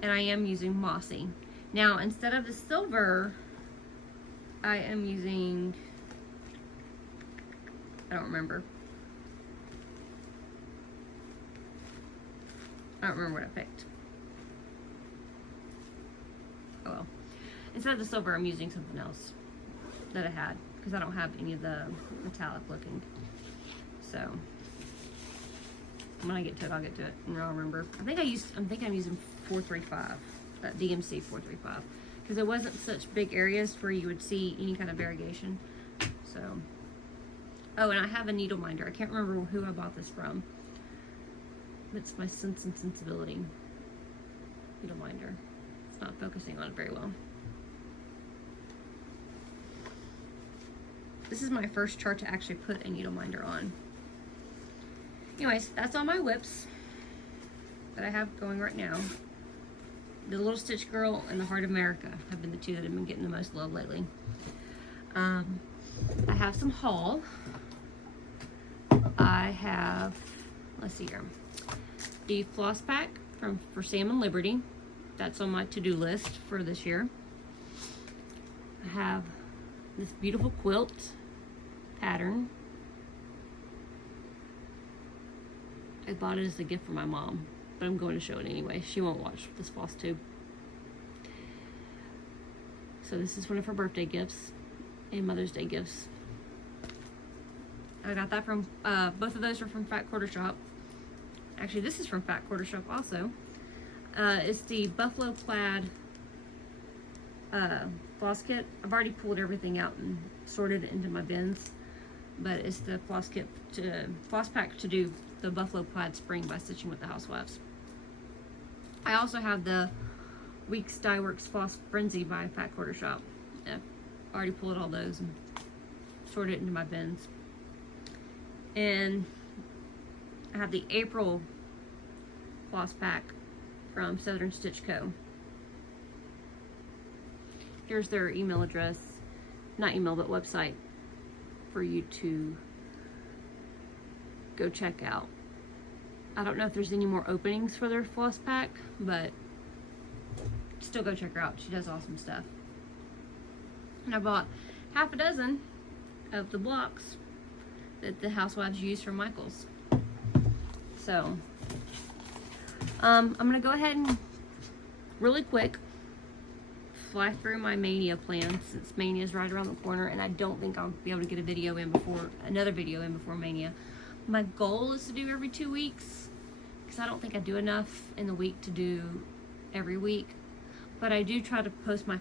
And I am using Mossy. Now, instead of the silver, I am using, I don't remember. I don't remember what I picked. Oh well. Instead of the silver, I'm using something else that I had, because I don't have any of the metallic looking. So when I get to it, I'll get to it and I'll remember. I'm thinking I'm using 435, that DMC 435, because there wasn't such big areas where you would see any kind of variegation. So, oh, and I have a needle minder. I can't remember who I bought this from, It's my Sense and Sensibility needle minder. It's not focusing on it very well. This is my first chart to actually put a needle minder on. Anyways, that's all my whips that I have going right now. The Little Stitch Girl and the Heart of America have been the two that have been getting the most love lately. I have some haul. I have, let's see here, the floss pack for Sam and Liberty. That's on my to-do list for this year. I have this beautiful quilt pattern. I bought it as a gift for my mom, but I'm going to show it anyway. She won't watch this Flosstube. So this is one of her birthday gifts and Mother's Day gifts. I got that from, both of those are from Fat Quarter Shop. Actually, this is from Fat Quarter Shop also. It's the Buffalo Plaid floss kit. I've already pulled everything out and sorted it into my bins, but it's the floss pack to do the Buffalo Plaid Spring by Stitching with the Housewives. I also have the Weeks Dye Works Floss Frenzy by Fat Quarter Shop. Yeah, I already pulled all those and sorted it into my bins. And I have the April floss pack from Southern Stitch Co. Here's their email address, not email, but website for you to go check out. I don't know if there's any more openings for their floss pack, but still go check her out. She does awesome stuff. And I bought half a dozen of the blocks that the housewives use for Michael's. So, I'm gonna go ahead and really quick fly through my Maynia plan, since Maynia is right around the corner, and I don't think I'll be able to get another video in before Maynia. My goal is to do every 2 weeks, because I don't think I do enough in the week to do every week. But I do try to post my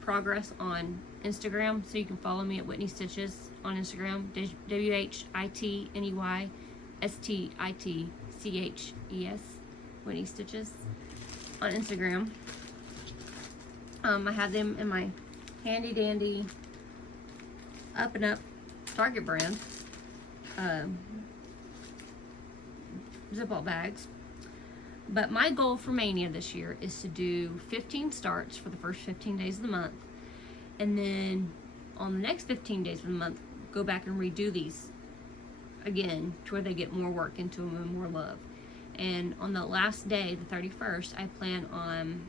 progress on Instagram, so you can follow me at Whitney Stitches on Instagram, WHITNEYSTITCHES, Whitney Stitches on Instagram. I have them in my handy dandy Up and Up Target brand Ziploc bags. But my goal for Maynia this year is to do 15 starts for the first 15 days of the month, and then on the next 15 days of the month go back and redo these again to where they get more work into them and more love. And on the last day, the 31st, I plan on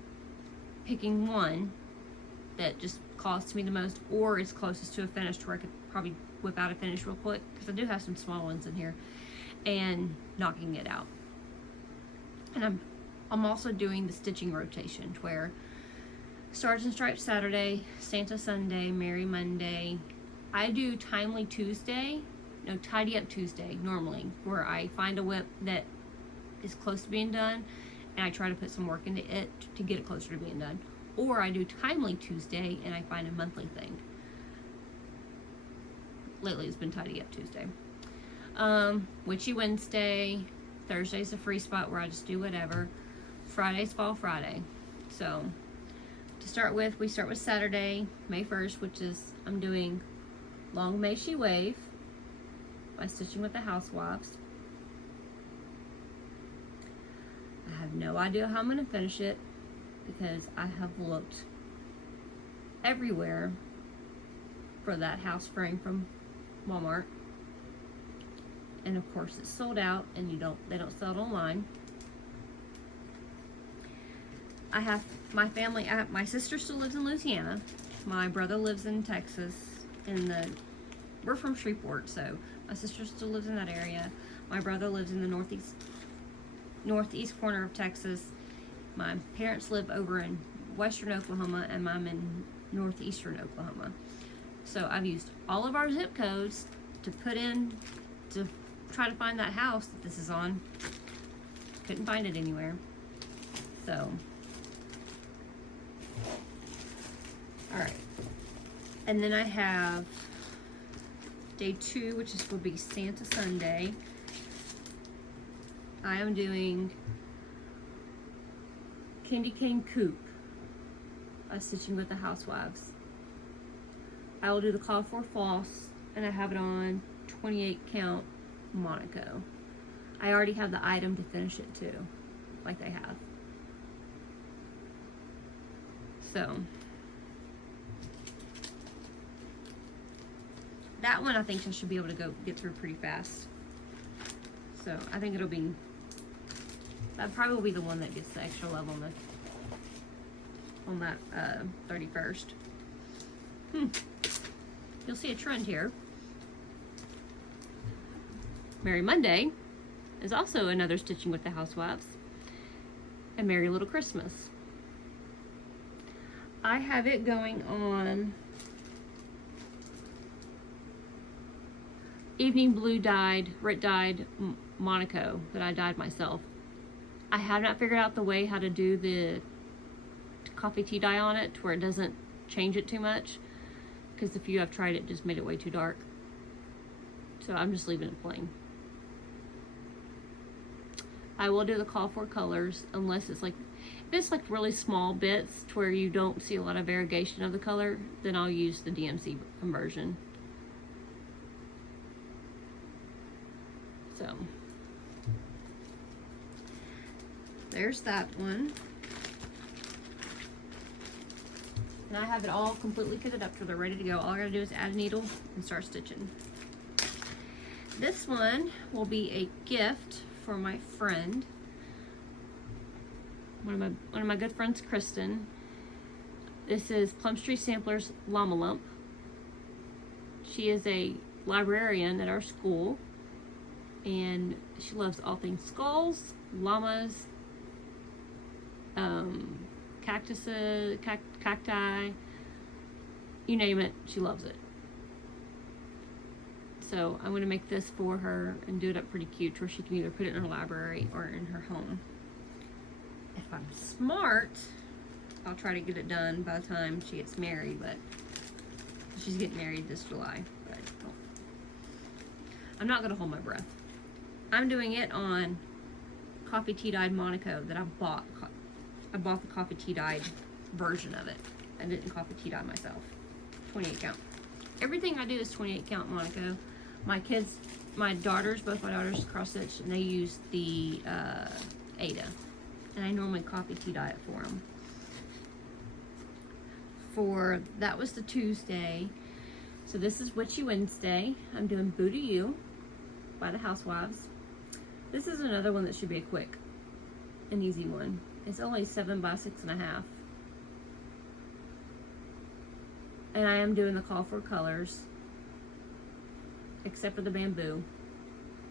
picking one that just costs me the most, or is closest to a finish, to where I could probably whip out a finish real quick, because I do have some small ones in here, and knocking it out. And I'm also doing the stitching rotation, to where Stars and Stripes Saturday, Santa Sunday, Merry Monday. I do Tidy Up Tuesday normally, where I find a whip that is close to being done, and I try to put some work into it to get it closer to being done. Or I do Timely Tuesday, and I find a monthly thing. Lately it's been Tidy Up Tuesday. Witchy Wednesday. Thursday's a free spot where I just do whatever. Friday's Fall Friday. So to start with, we start with Saturday, May 1st, which is, I'm doing Long May She Wave by Stitching with the Housewives. I have no idea how I'm going to finish it, because I have looked everywhere for that house frame from Walmart, and of course it's sold out, and they don't sell it online. I have my family. My sister still lives in Louisiana. My brother lives in Texas. We're from Shreveport, so my sister still lives in that area. My brother lives in the northeast corner of Texas. My parents live over in western Oklahoma, and I'm in northeastern Oklahoma. So I've used all of our zip codes to put in to try to find that house that this is on. Couldn't find it anywhere. So, alright. And then I have day 2, which will be Santa Sunday. I am doing Candy Cane Coupe, stitching with the Housewives. I will do the call for floss, and I have it on 28 count Monaco. I already have the item to finish it too, like they have. So that one I think I should be able to get through pretty fast. So I think that probably will be the one that gets the extra love on that 31st. You'll see a trend here. Merry Monday is also another stitching with the Housewives. A Merry Little Christmas. I have it going on Evening Blue Red dyed Monaco that I dyed myself. I have not figured out the way how to do the coffee tea dye on it to where it doesn't change it too much, because the few I've tried it just made it way too dark. So I'm just leaving it plain. I will do the call for colors unless it's like, if it's like really small bits to where you don't see a lot of variegation of the color, then I'll use the DMC conversion. So there's that one. And I have it all completely kitted up so they're ready to go. All I gotta do is add a needle and start stitching. This one will be a gift for my friend. One of my good friends, Kristen. This is Plumstree Samplers Llama Lump. She is a librarian at our school, and she loves all things skulls, llamas, cactuses, cacti, you name it, she loves it. So I'm going to make this for her and do it up pretty cute where she can either put it in her library or in her home. If I'm smart, I'll try to get it done by the time she gets married, but she's getting married this July. But I'm not going to hold my breath. I'm doing it on coffee tea dyed Monaco that I bought. I bought the coffee tea dyed version of it. I didn't coffee tea dye myself. 28 count. Everything I do is 28 count Monaco. My kids, both my daughters cross stitch, and they use the Ada. And I normally coffee tea dye it for them. That was the Tuesday. So this is Witchy Wednesday. I'm doing Boo to You by the Housewives. This is another one that should be a quick and easy one. It's only 7 by 6.5. And I am doing the call for colors, except for the bamboo.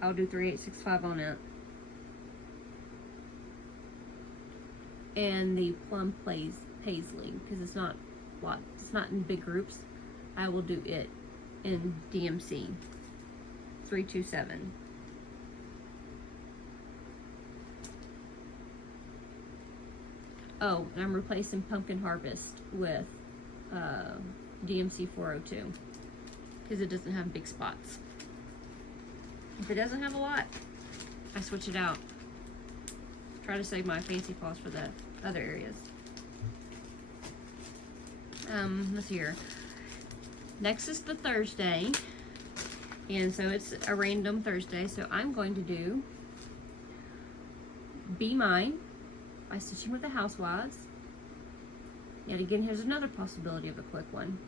I'll do 3865 on it. And the plum paisley, because it's not in big groups. I will do it in DMC 327. Oh, and I'm replacing Pumpkin Harvest with DMC 402 because it doesn't have big spots. If it doesn't have a lot, I switch it out. Try to save my fancy floss for the other areas. Let's see here. Next is the Thursday, and so it's a random Thursday. So I'm going to do Be Mine by Stitching with the Housewives. Yet again, here's another possibility of a quick one.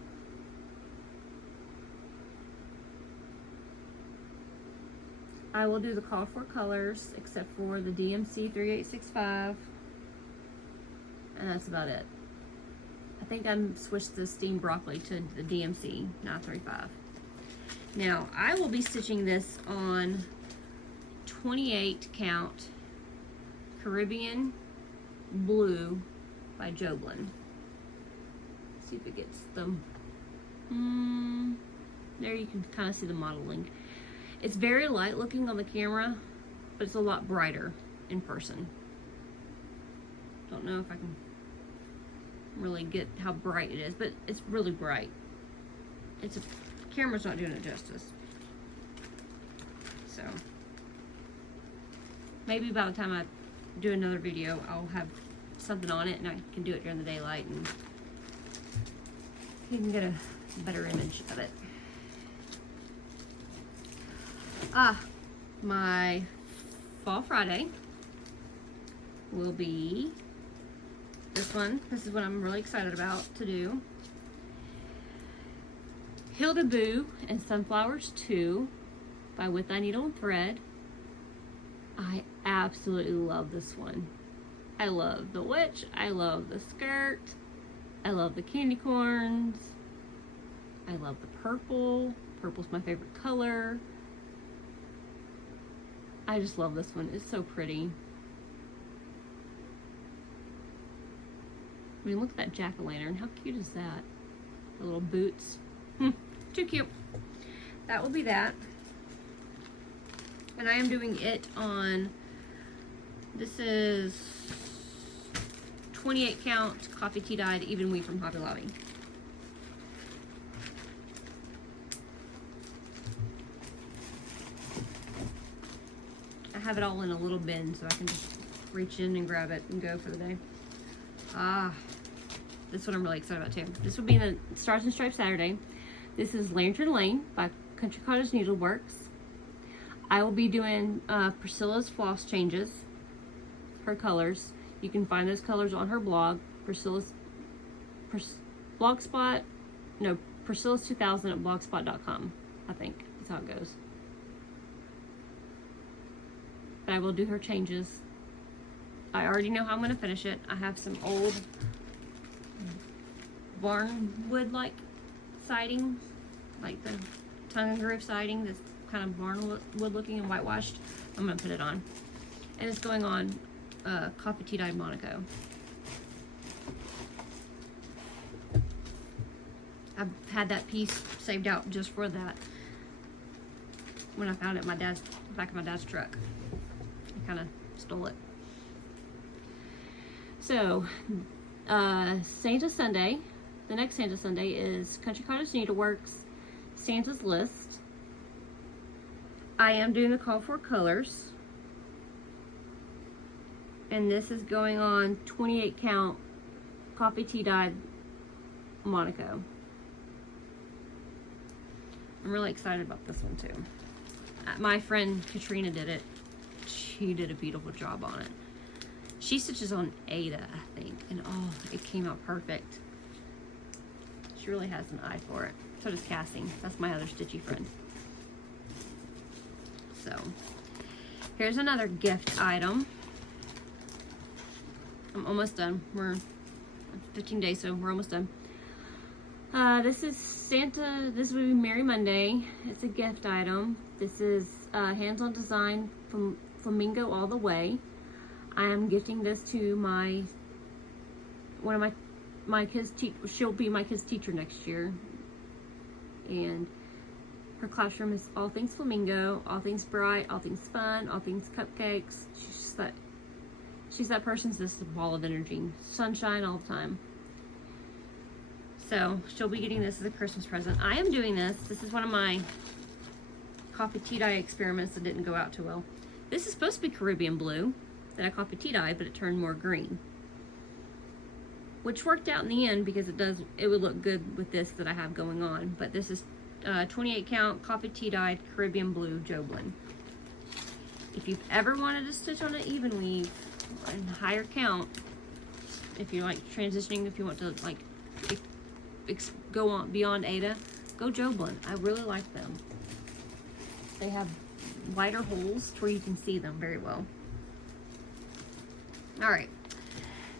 I will do the call for colors, except for the DMC 3865, and that's about it. I think I switched the steamed broccoli to the DMC 935. Now, I will be stitching this on 28 count Caribbean Blue by Joblin. See if it gets them. There you can kind of see the modeling. It's very light looking on the camera, but it's a lot brighter in person. Don't know if I can really get how bright it is, but it's really bright. The camera's not doing it justice. So maybe by the time I do another video, I'll have something on it and I can do it during the daylight and you can get a better image of it. My Fall Friday will be this one. This is what I'm really excited about to do. Hilda Boo and Sunflowers 2 by With Thy Needle and Thread. I absolutely love this one. I love the witch. I love the skirt. I love the candy corns. I love the purple. Purple's my favorite color. I just love this one. It's so pretty. I mean, look at that jack-o'-lantern. How cute is that? The little boots. Too cute. That will be that. And I am doing it on, this is 28 count coffee tea dyed even weave from Hobby Lobby. I have it all in a little bin so I can just reach in and grab it and go for the day. This one I'm really excited about too. This will be the Stars and Stripes Saturday. This is Lantern Lane by Country Cottage Needleworks. I will be doing Priscilla's floss changes, her colors. You can find those colors on her blog, Priscilla's 2000 at blogspot.com, I think that's how it goes. But I will do her changes. I already know how I'm going to finish it. I have some old barn wood like siding, like the tongue and groove siding that's kind of barn wood looking and whitewashed. I'm going to put it on. And it's going on coffee tea dyed Monaco. I've had that piece saved out just for that. When I found it in back of my dad's truck. I kind of stole it. So, Santa Sunday, the next Santa Sunday is Country Cottage Needleworks Santa's List. I am doing the call for colors. And this is going on 28 count coffee tea dyed Monaco. I'm really excited about this one too. My friend Katrina did it. She did a beautiful job on it. She stitches on Ada, I think, and oh, it came out perfect. She really has an eye for it. So does Cassie. That's my other stitchy friend. So, here's another gift item. I'm almost done. We're 15 days, so we're almost done. This is Santa, this will be Merry Monday. It's a gift item. This is hands-on design from Flamingo All the Way. I am gifting this to one of my kids. She'll be my kids' teacher next year, and her classroom is all things flamingo, all things bright, all things fun, all things cupcakes. She's that person's just a ball of energy, sunshine all the time. So she'll be getting this as a Christmas present. I am doing this. This is one of my coffee tea dye experiments that didn't go out too well. This is supposed to be Caribbean blue that I coffee tea dyed, but it turned more green, which worked out in the end because it would look good with this that I have going on. But this is 28 count coffee tea dyed Caribbean blue Joblin. If you've ever wanted to stitch on an even weave and higher count, if you like transitioning, if you want to like go on beyond Ada, go Joblin. I really like them. They have wider holes where you can see them very well. All right,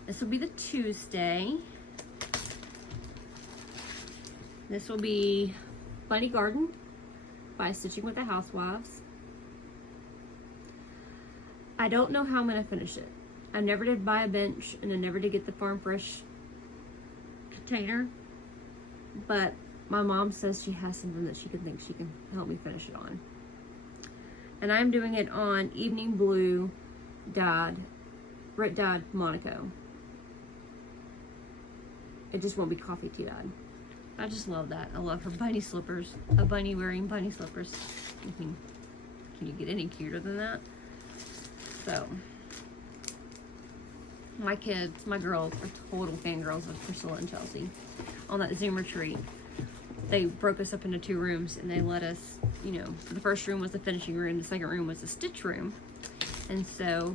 this will be the Tuesday. This will be Bunny Garden by Stitching with the Housewives. I don't know how I'm going to finish it. I never did buy a bench, and I never did get the Farm Fresh container, but my mom says she has something that she can help me finish it on. And I'm doing it on Evening Blue Rip dyed Monaco. It just won't be coffee tea dyed. I just love that. I love her bunny slippers. A bunny wearing bunny slippers. Can you get any cuter than that? So, my kids, my girls, are total fangirls of Priscilla and Chelsea. On that Zoom retreat, they broke us up into 2 rooms, and they let us, you know, the first room was the finishing room, the second room was the stitch room. And so,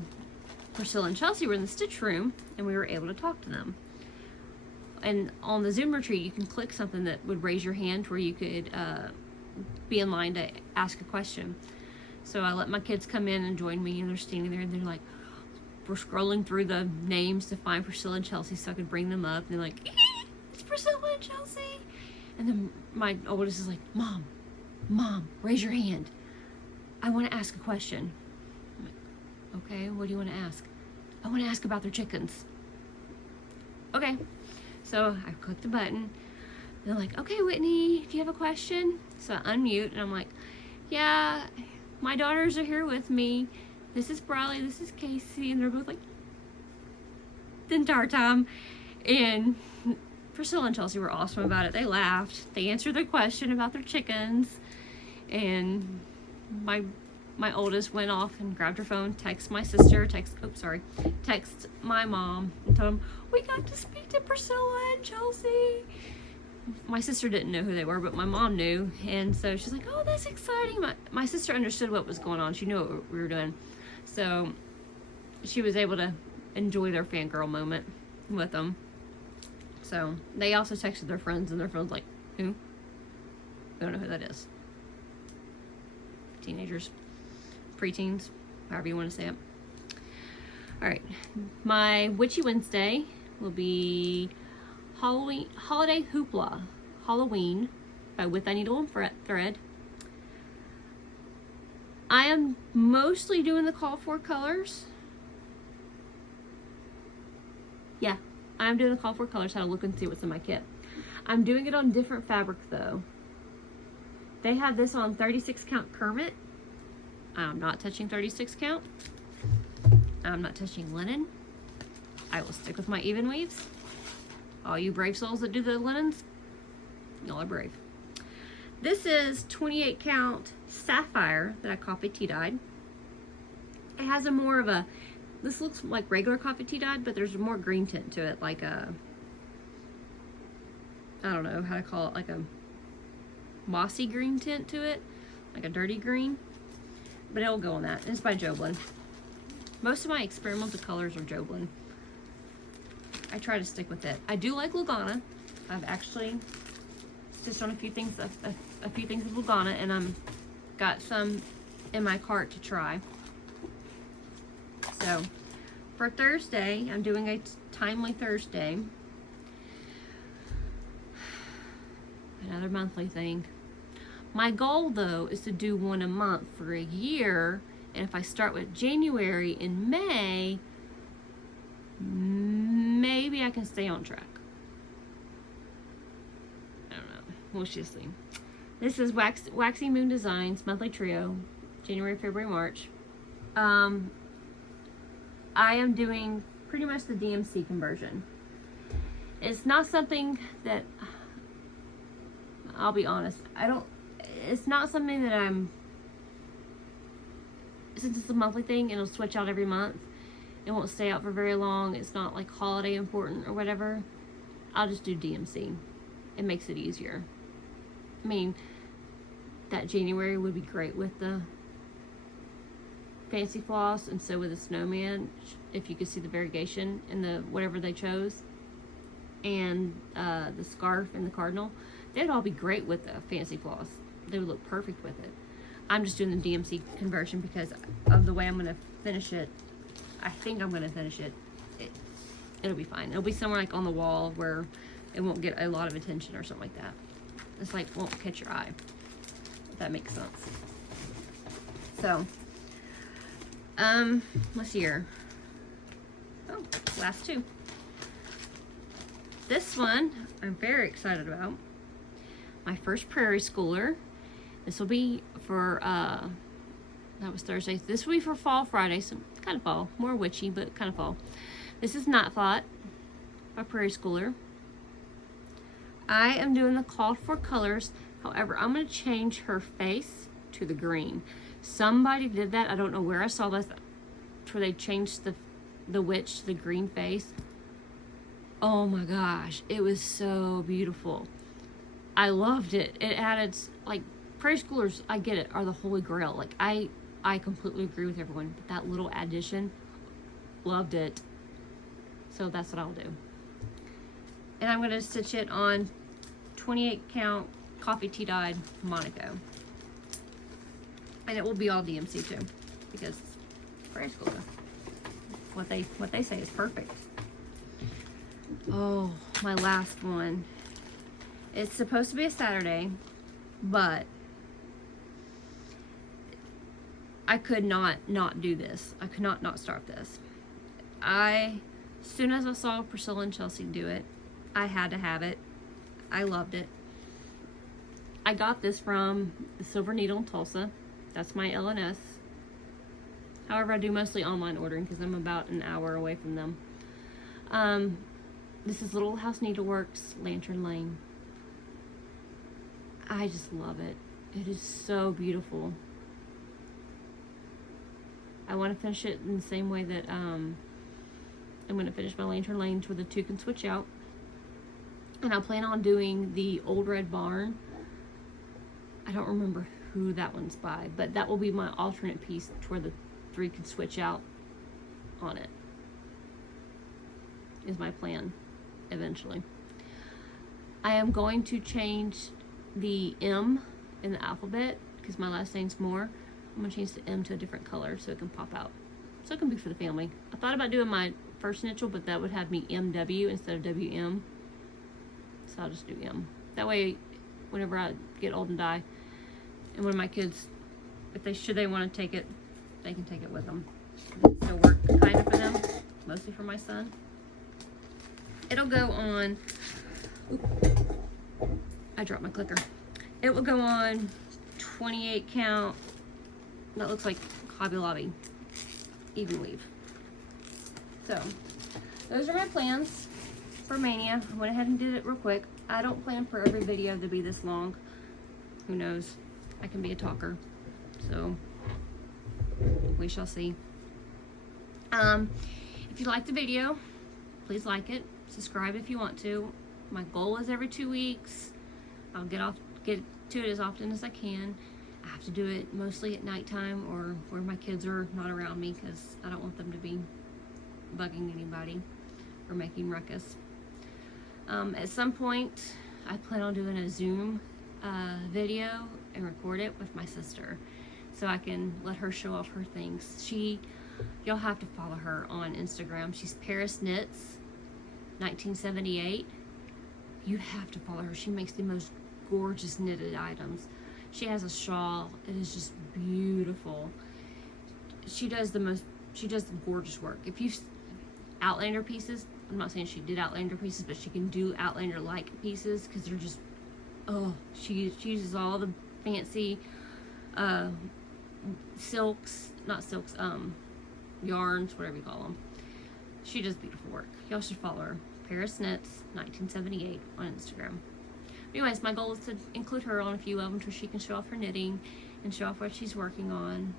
Priscilla and Chelsea were in the stitch room, and we were able to talk to them. And on the Zoom retreat, you can click something that would raise your hand where you could be in line to ask a question. So I let my kids come in and join me, and they're standing there, and they're like, we're scrolling through the names to find Priscilla and Chelsea so I could bring them up. And they're like, it's Priscilla and Chelsea. And then my oldest is like, Mom, raise your hand. I want to ask a question. I'm like, okay, what do you want to ask? I want to ask about their chickens. Okay. So I clicked the button. They're like, okay, Whitney, do you have a question? So I unmute, and I'm like, yeah, my daughters are here with me. This is Bradley, this is Casey, and they're both like, the entire time. And Priscilla and Chelsea were awesome about it. They laughed. They answered their question about their chickens. And my oldest went off and grabbed her phone, text my sister, text my mom, and told them, we got to speak to Priscilla and Chelsea. My sister didn't know who they were, but my mom knew. And so she's like, oh, that's exciting. My sister understood what was going on. She knew what we were doing. So she was able to enjoy their fangirl moment with them. So they also texted their friends, and their friends like, who? I don't know who that is. Teenagers, preteens, however you want to say it. All right, my Witchy Wednesday will be Holiday Hoopla, Halloween by With Thy Needle and Thread. I am mostly doing the call for colors. Yeah, I'm doing the call for colors, how to look and see what's in my kit. I'm doing it on different fabric though. They have this on 36 count Kermit. I'm not touching 36 count. I'm not touching linen. I will stick with my even weaves. All you brave souls that do the linens, y'all are brave. This is 28 count Sapphire that I copied tea-dyed. It has a more of a, this looks like regular coffee tea-dyed, but there's a more green tint to it, like a, I don't know how to call it, like a mossy green tint to it, like a dirty green, but it'll go on that. It's by Joblin. Most of my experimental colors are Joblin. I try to stick with it. I do like Lugana. I've actually stitched on a few things with Lugana, and I'm got some in my cart to try. So for Thursday, I'm doing a Timely Thursday. Another monthly thing. My goal though is to do one a month for a year, and if I start with January in May, maybe I can stay on track. I don't know. We'll just see. This is Waxy Moon Designs monthly trio, January, February, March. I am doing pretty much the DMC conversion. It's not something that, I'll be honest, it's not something that since it's a monthly thing, it'll switch out every month. It won't stay out for very long. It's not like holiday important or whatever. I'll just do DMC. It makes it easier. I mean, that January would be great with the fancy floss, and so with the snowman, if you could see the variegation in the whatever they chose, and the scarf and the cardinal, they'd all be great with the fancy floss. They would look perfect with it. I'm just doing the DMC conversion because of the way I'm going to finish it. I think I'm going to finish it. It'll be fine. It'll be somewhere like on the wall where it won't get a lot of attention or something like that. It's like won't catch your eye, if that makes sense. So, let's see here. Oh, last two. This one I'm very excited about. My first Prairie Schooler. This will be for, that was Thursday. This will be for Fall Friday, so kind of fall. More witchy, but kind of fall. This is Not Thought by Prairie Schooler. I am doing the call for colors. However, I'm going to change her face to the green. Somebody did that. I don't know where I saw this. where they changed the witch to the green face. Oh my gosh, it was so beautiful. I loved it. It added, like, prairie schoolers, I get it, are the holy grail. Like, I completely agree with everyone, but that little addition, loved it. So that's what I'll do. And I'm going to stitch it on 28 count coffee tea dyed Monaco. And it will be all DMC too, because prairie school, what they say is perfect. Oh, my last one. It's supposed to be a Saturday, but I could not do this. I could not start this. As soon as I saw Priscilla and Chelsea do it, I had to have it. I loved it. I got this from the Silver Needle in Tulsa. That's my LNS. However, I do mostly online ordering because I'm about an hour away from them. This is Little House Needleworks, Lantern Lane. I just love it. It is so beautiful. I want to finish it in the same way that I'm going to finish my Lantern Lanes where the two can switch out. And I plan on doing the Old Red Barn. I don't remember who that one's by, but that will be my alternate piece to where the three can switch out on it. Is my plan eventually. I am going to change the M in the alphabet because my last name's Moore. I'm going to change the M to a different color so it can pop out. So it can be for the family. I thought about doing my first initial, but that would have me MW instead of WM. So I'll just do M. That way, whenever I get old and die, and when my kids, if they want to take it, they can take it with them. It'll work kind of for them, mostly for my son. It'll go on, I dropped my clicker. It will go on 28 count, that looks like Hobby Lobby, even weave. So, those are my plans for Maynia. I went ahead and did it real quick. I don't plan for every video to be this long. Who knows? I can be a talker. So, we shall see. If you liked the video, please like it. Subscribe if you want to. My goal is every 2 weeks. I'll get to it as often as I can. I have to do it mostly at nighttime or where my kids are not around me because I don't want them to be bugging anybody or making ruckus. At some point, I plan on doing a Zoom video and record it with my sister so I can let her show off her things. You'll have to follow her on Instagram. She's Paris Knits 1978. You have to follow her. She makes the most gorgeous knitted items. She has a shawl. It is just beautiful. She does the gorgeous work. If you Outlander pieces, I'm not saying she did Outlander pieces, but she can do Outlander-like pieces because they're just, oh, she uses all the fancy yarns, whatever you call them. She does beautiful work. Y'all should follow her. Paris Knits 1978 on Instagram. Anyways, my goal is to include her on a few of them so she can show off her knitting and show off what she's working on.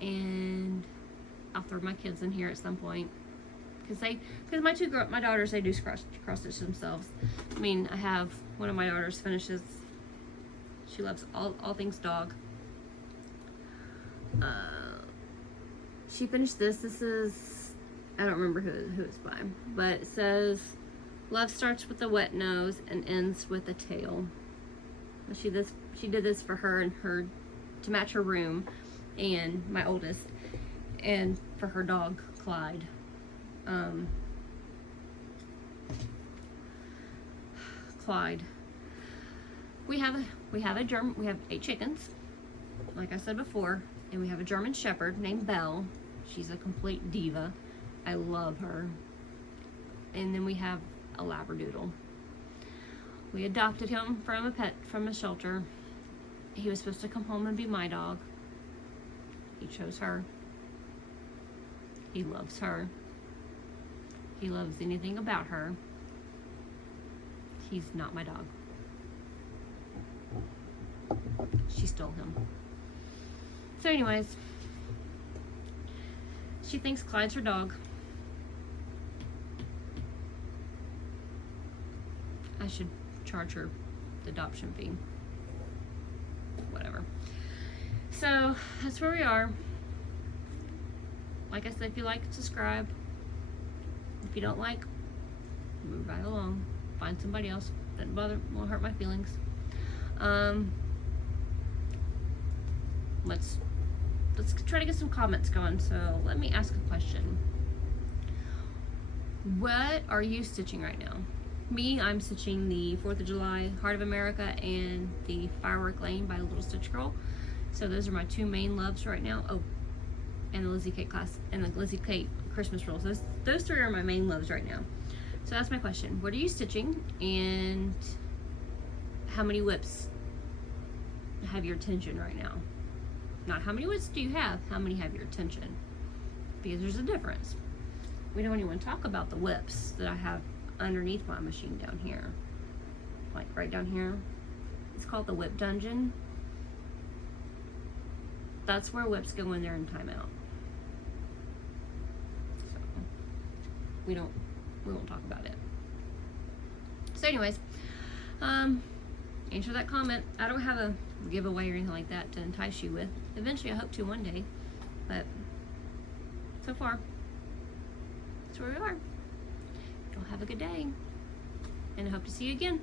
And I'll throw my kids in here at some point. Because my daughters, they do cross stitch themselves. I mean, I have one of my daughters finishes. She loves all things dog. She finished this. This is, I don't remember who it's by, but it says, "Love starts with a wet nose and ends with a tail." She did this for her and her to match her room, and my oldest, and for her dog Clyde. Clyde. We have 8 chickens, like I said before, and we have a German Shepherd named Belle. She's a complete diva. I love her. And then we have a Labradoodle. We adopted him from a shelter. He was supposed to come home and be my dog. He chose her. He loves her. He loves anything about her. He's not my dog. She stole him. So anyways, She thinks Clyde's her dog. I should charge her the adoption fee. Whatever. So, that's where we are. Like I said, if you like, subscribe. If you don't like, move right along. Find somebody else. Doesn't bother, won't hurt my feelings. Let's try to get some comments going. So let me ask a question. What are you stitching right now? Me, I'm stitching the 4th of July Heart of America and the Firework Lane by Little Stitch Girl. So those are my two main loves right now. Oh, and the Lizzie Kate class and the Lizzie Kate Christmas rolls. Those three are my main loves right now. So that's my question. What are you stitching, and how many whips have your attention right now? Not how many whips do you have, how many have your attention? Because there's a difference. We don't even talk about the whips that I have underneath my machine down here. Like right down here. It's called the whip dungeon. That's where whips go in there in timeout. So we won't talk about it. So anyways, answer that comment. I don't have a giveaway or anything like that to entice you with. Eventually I hope to one day, but so far that's where we are. Y'all have a good day, and I hope to see you again.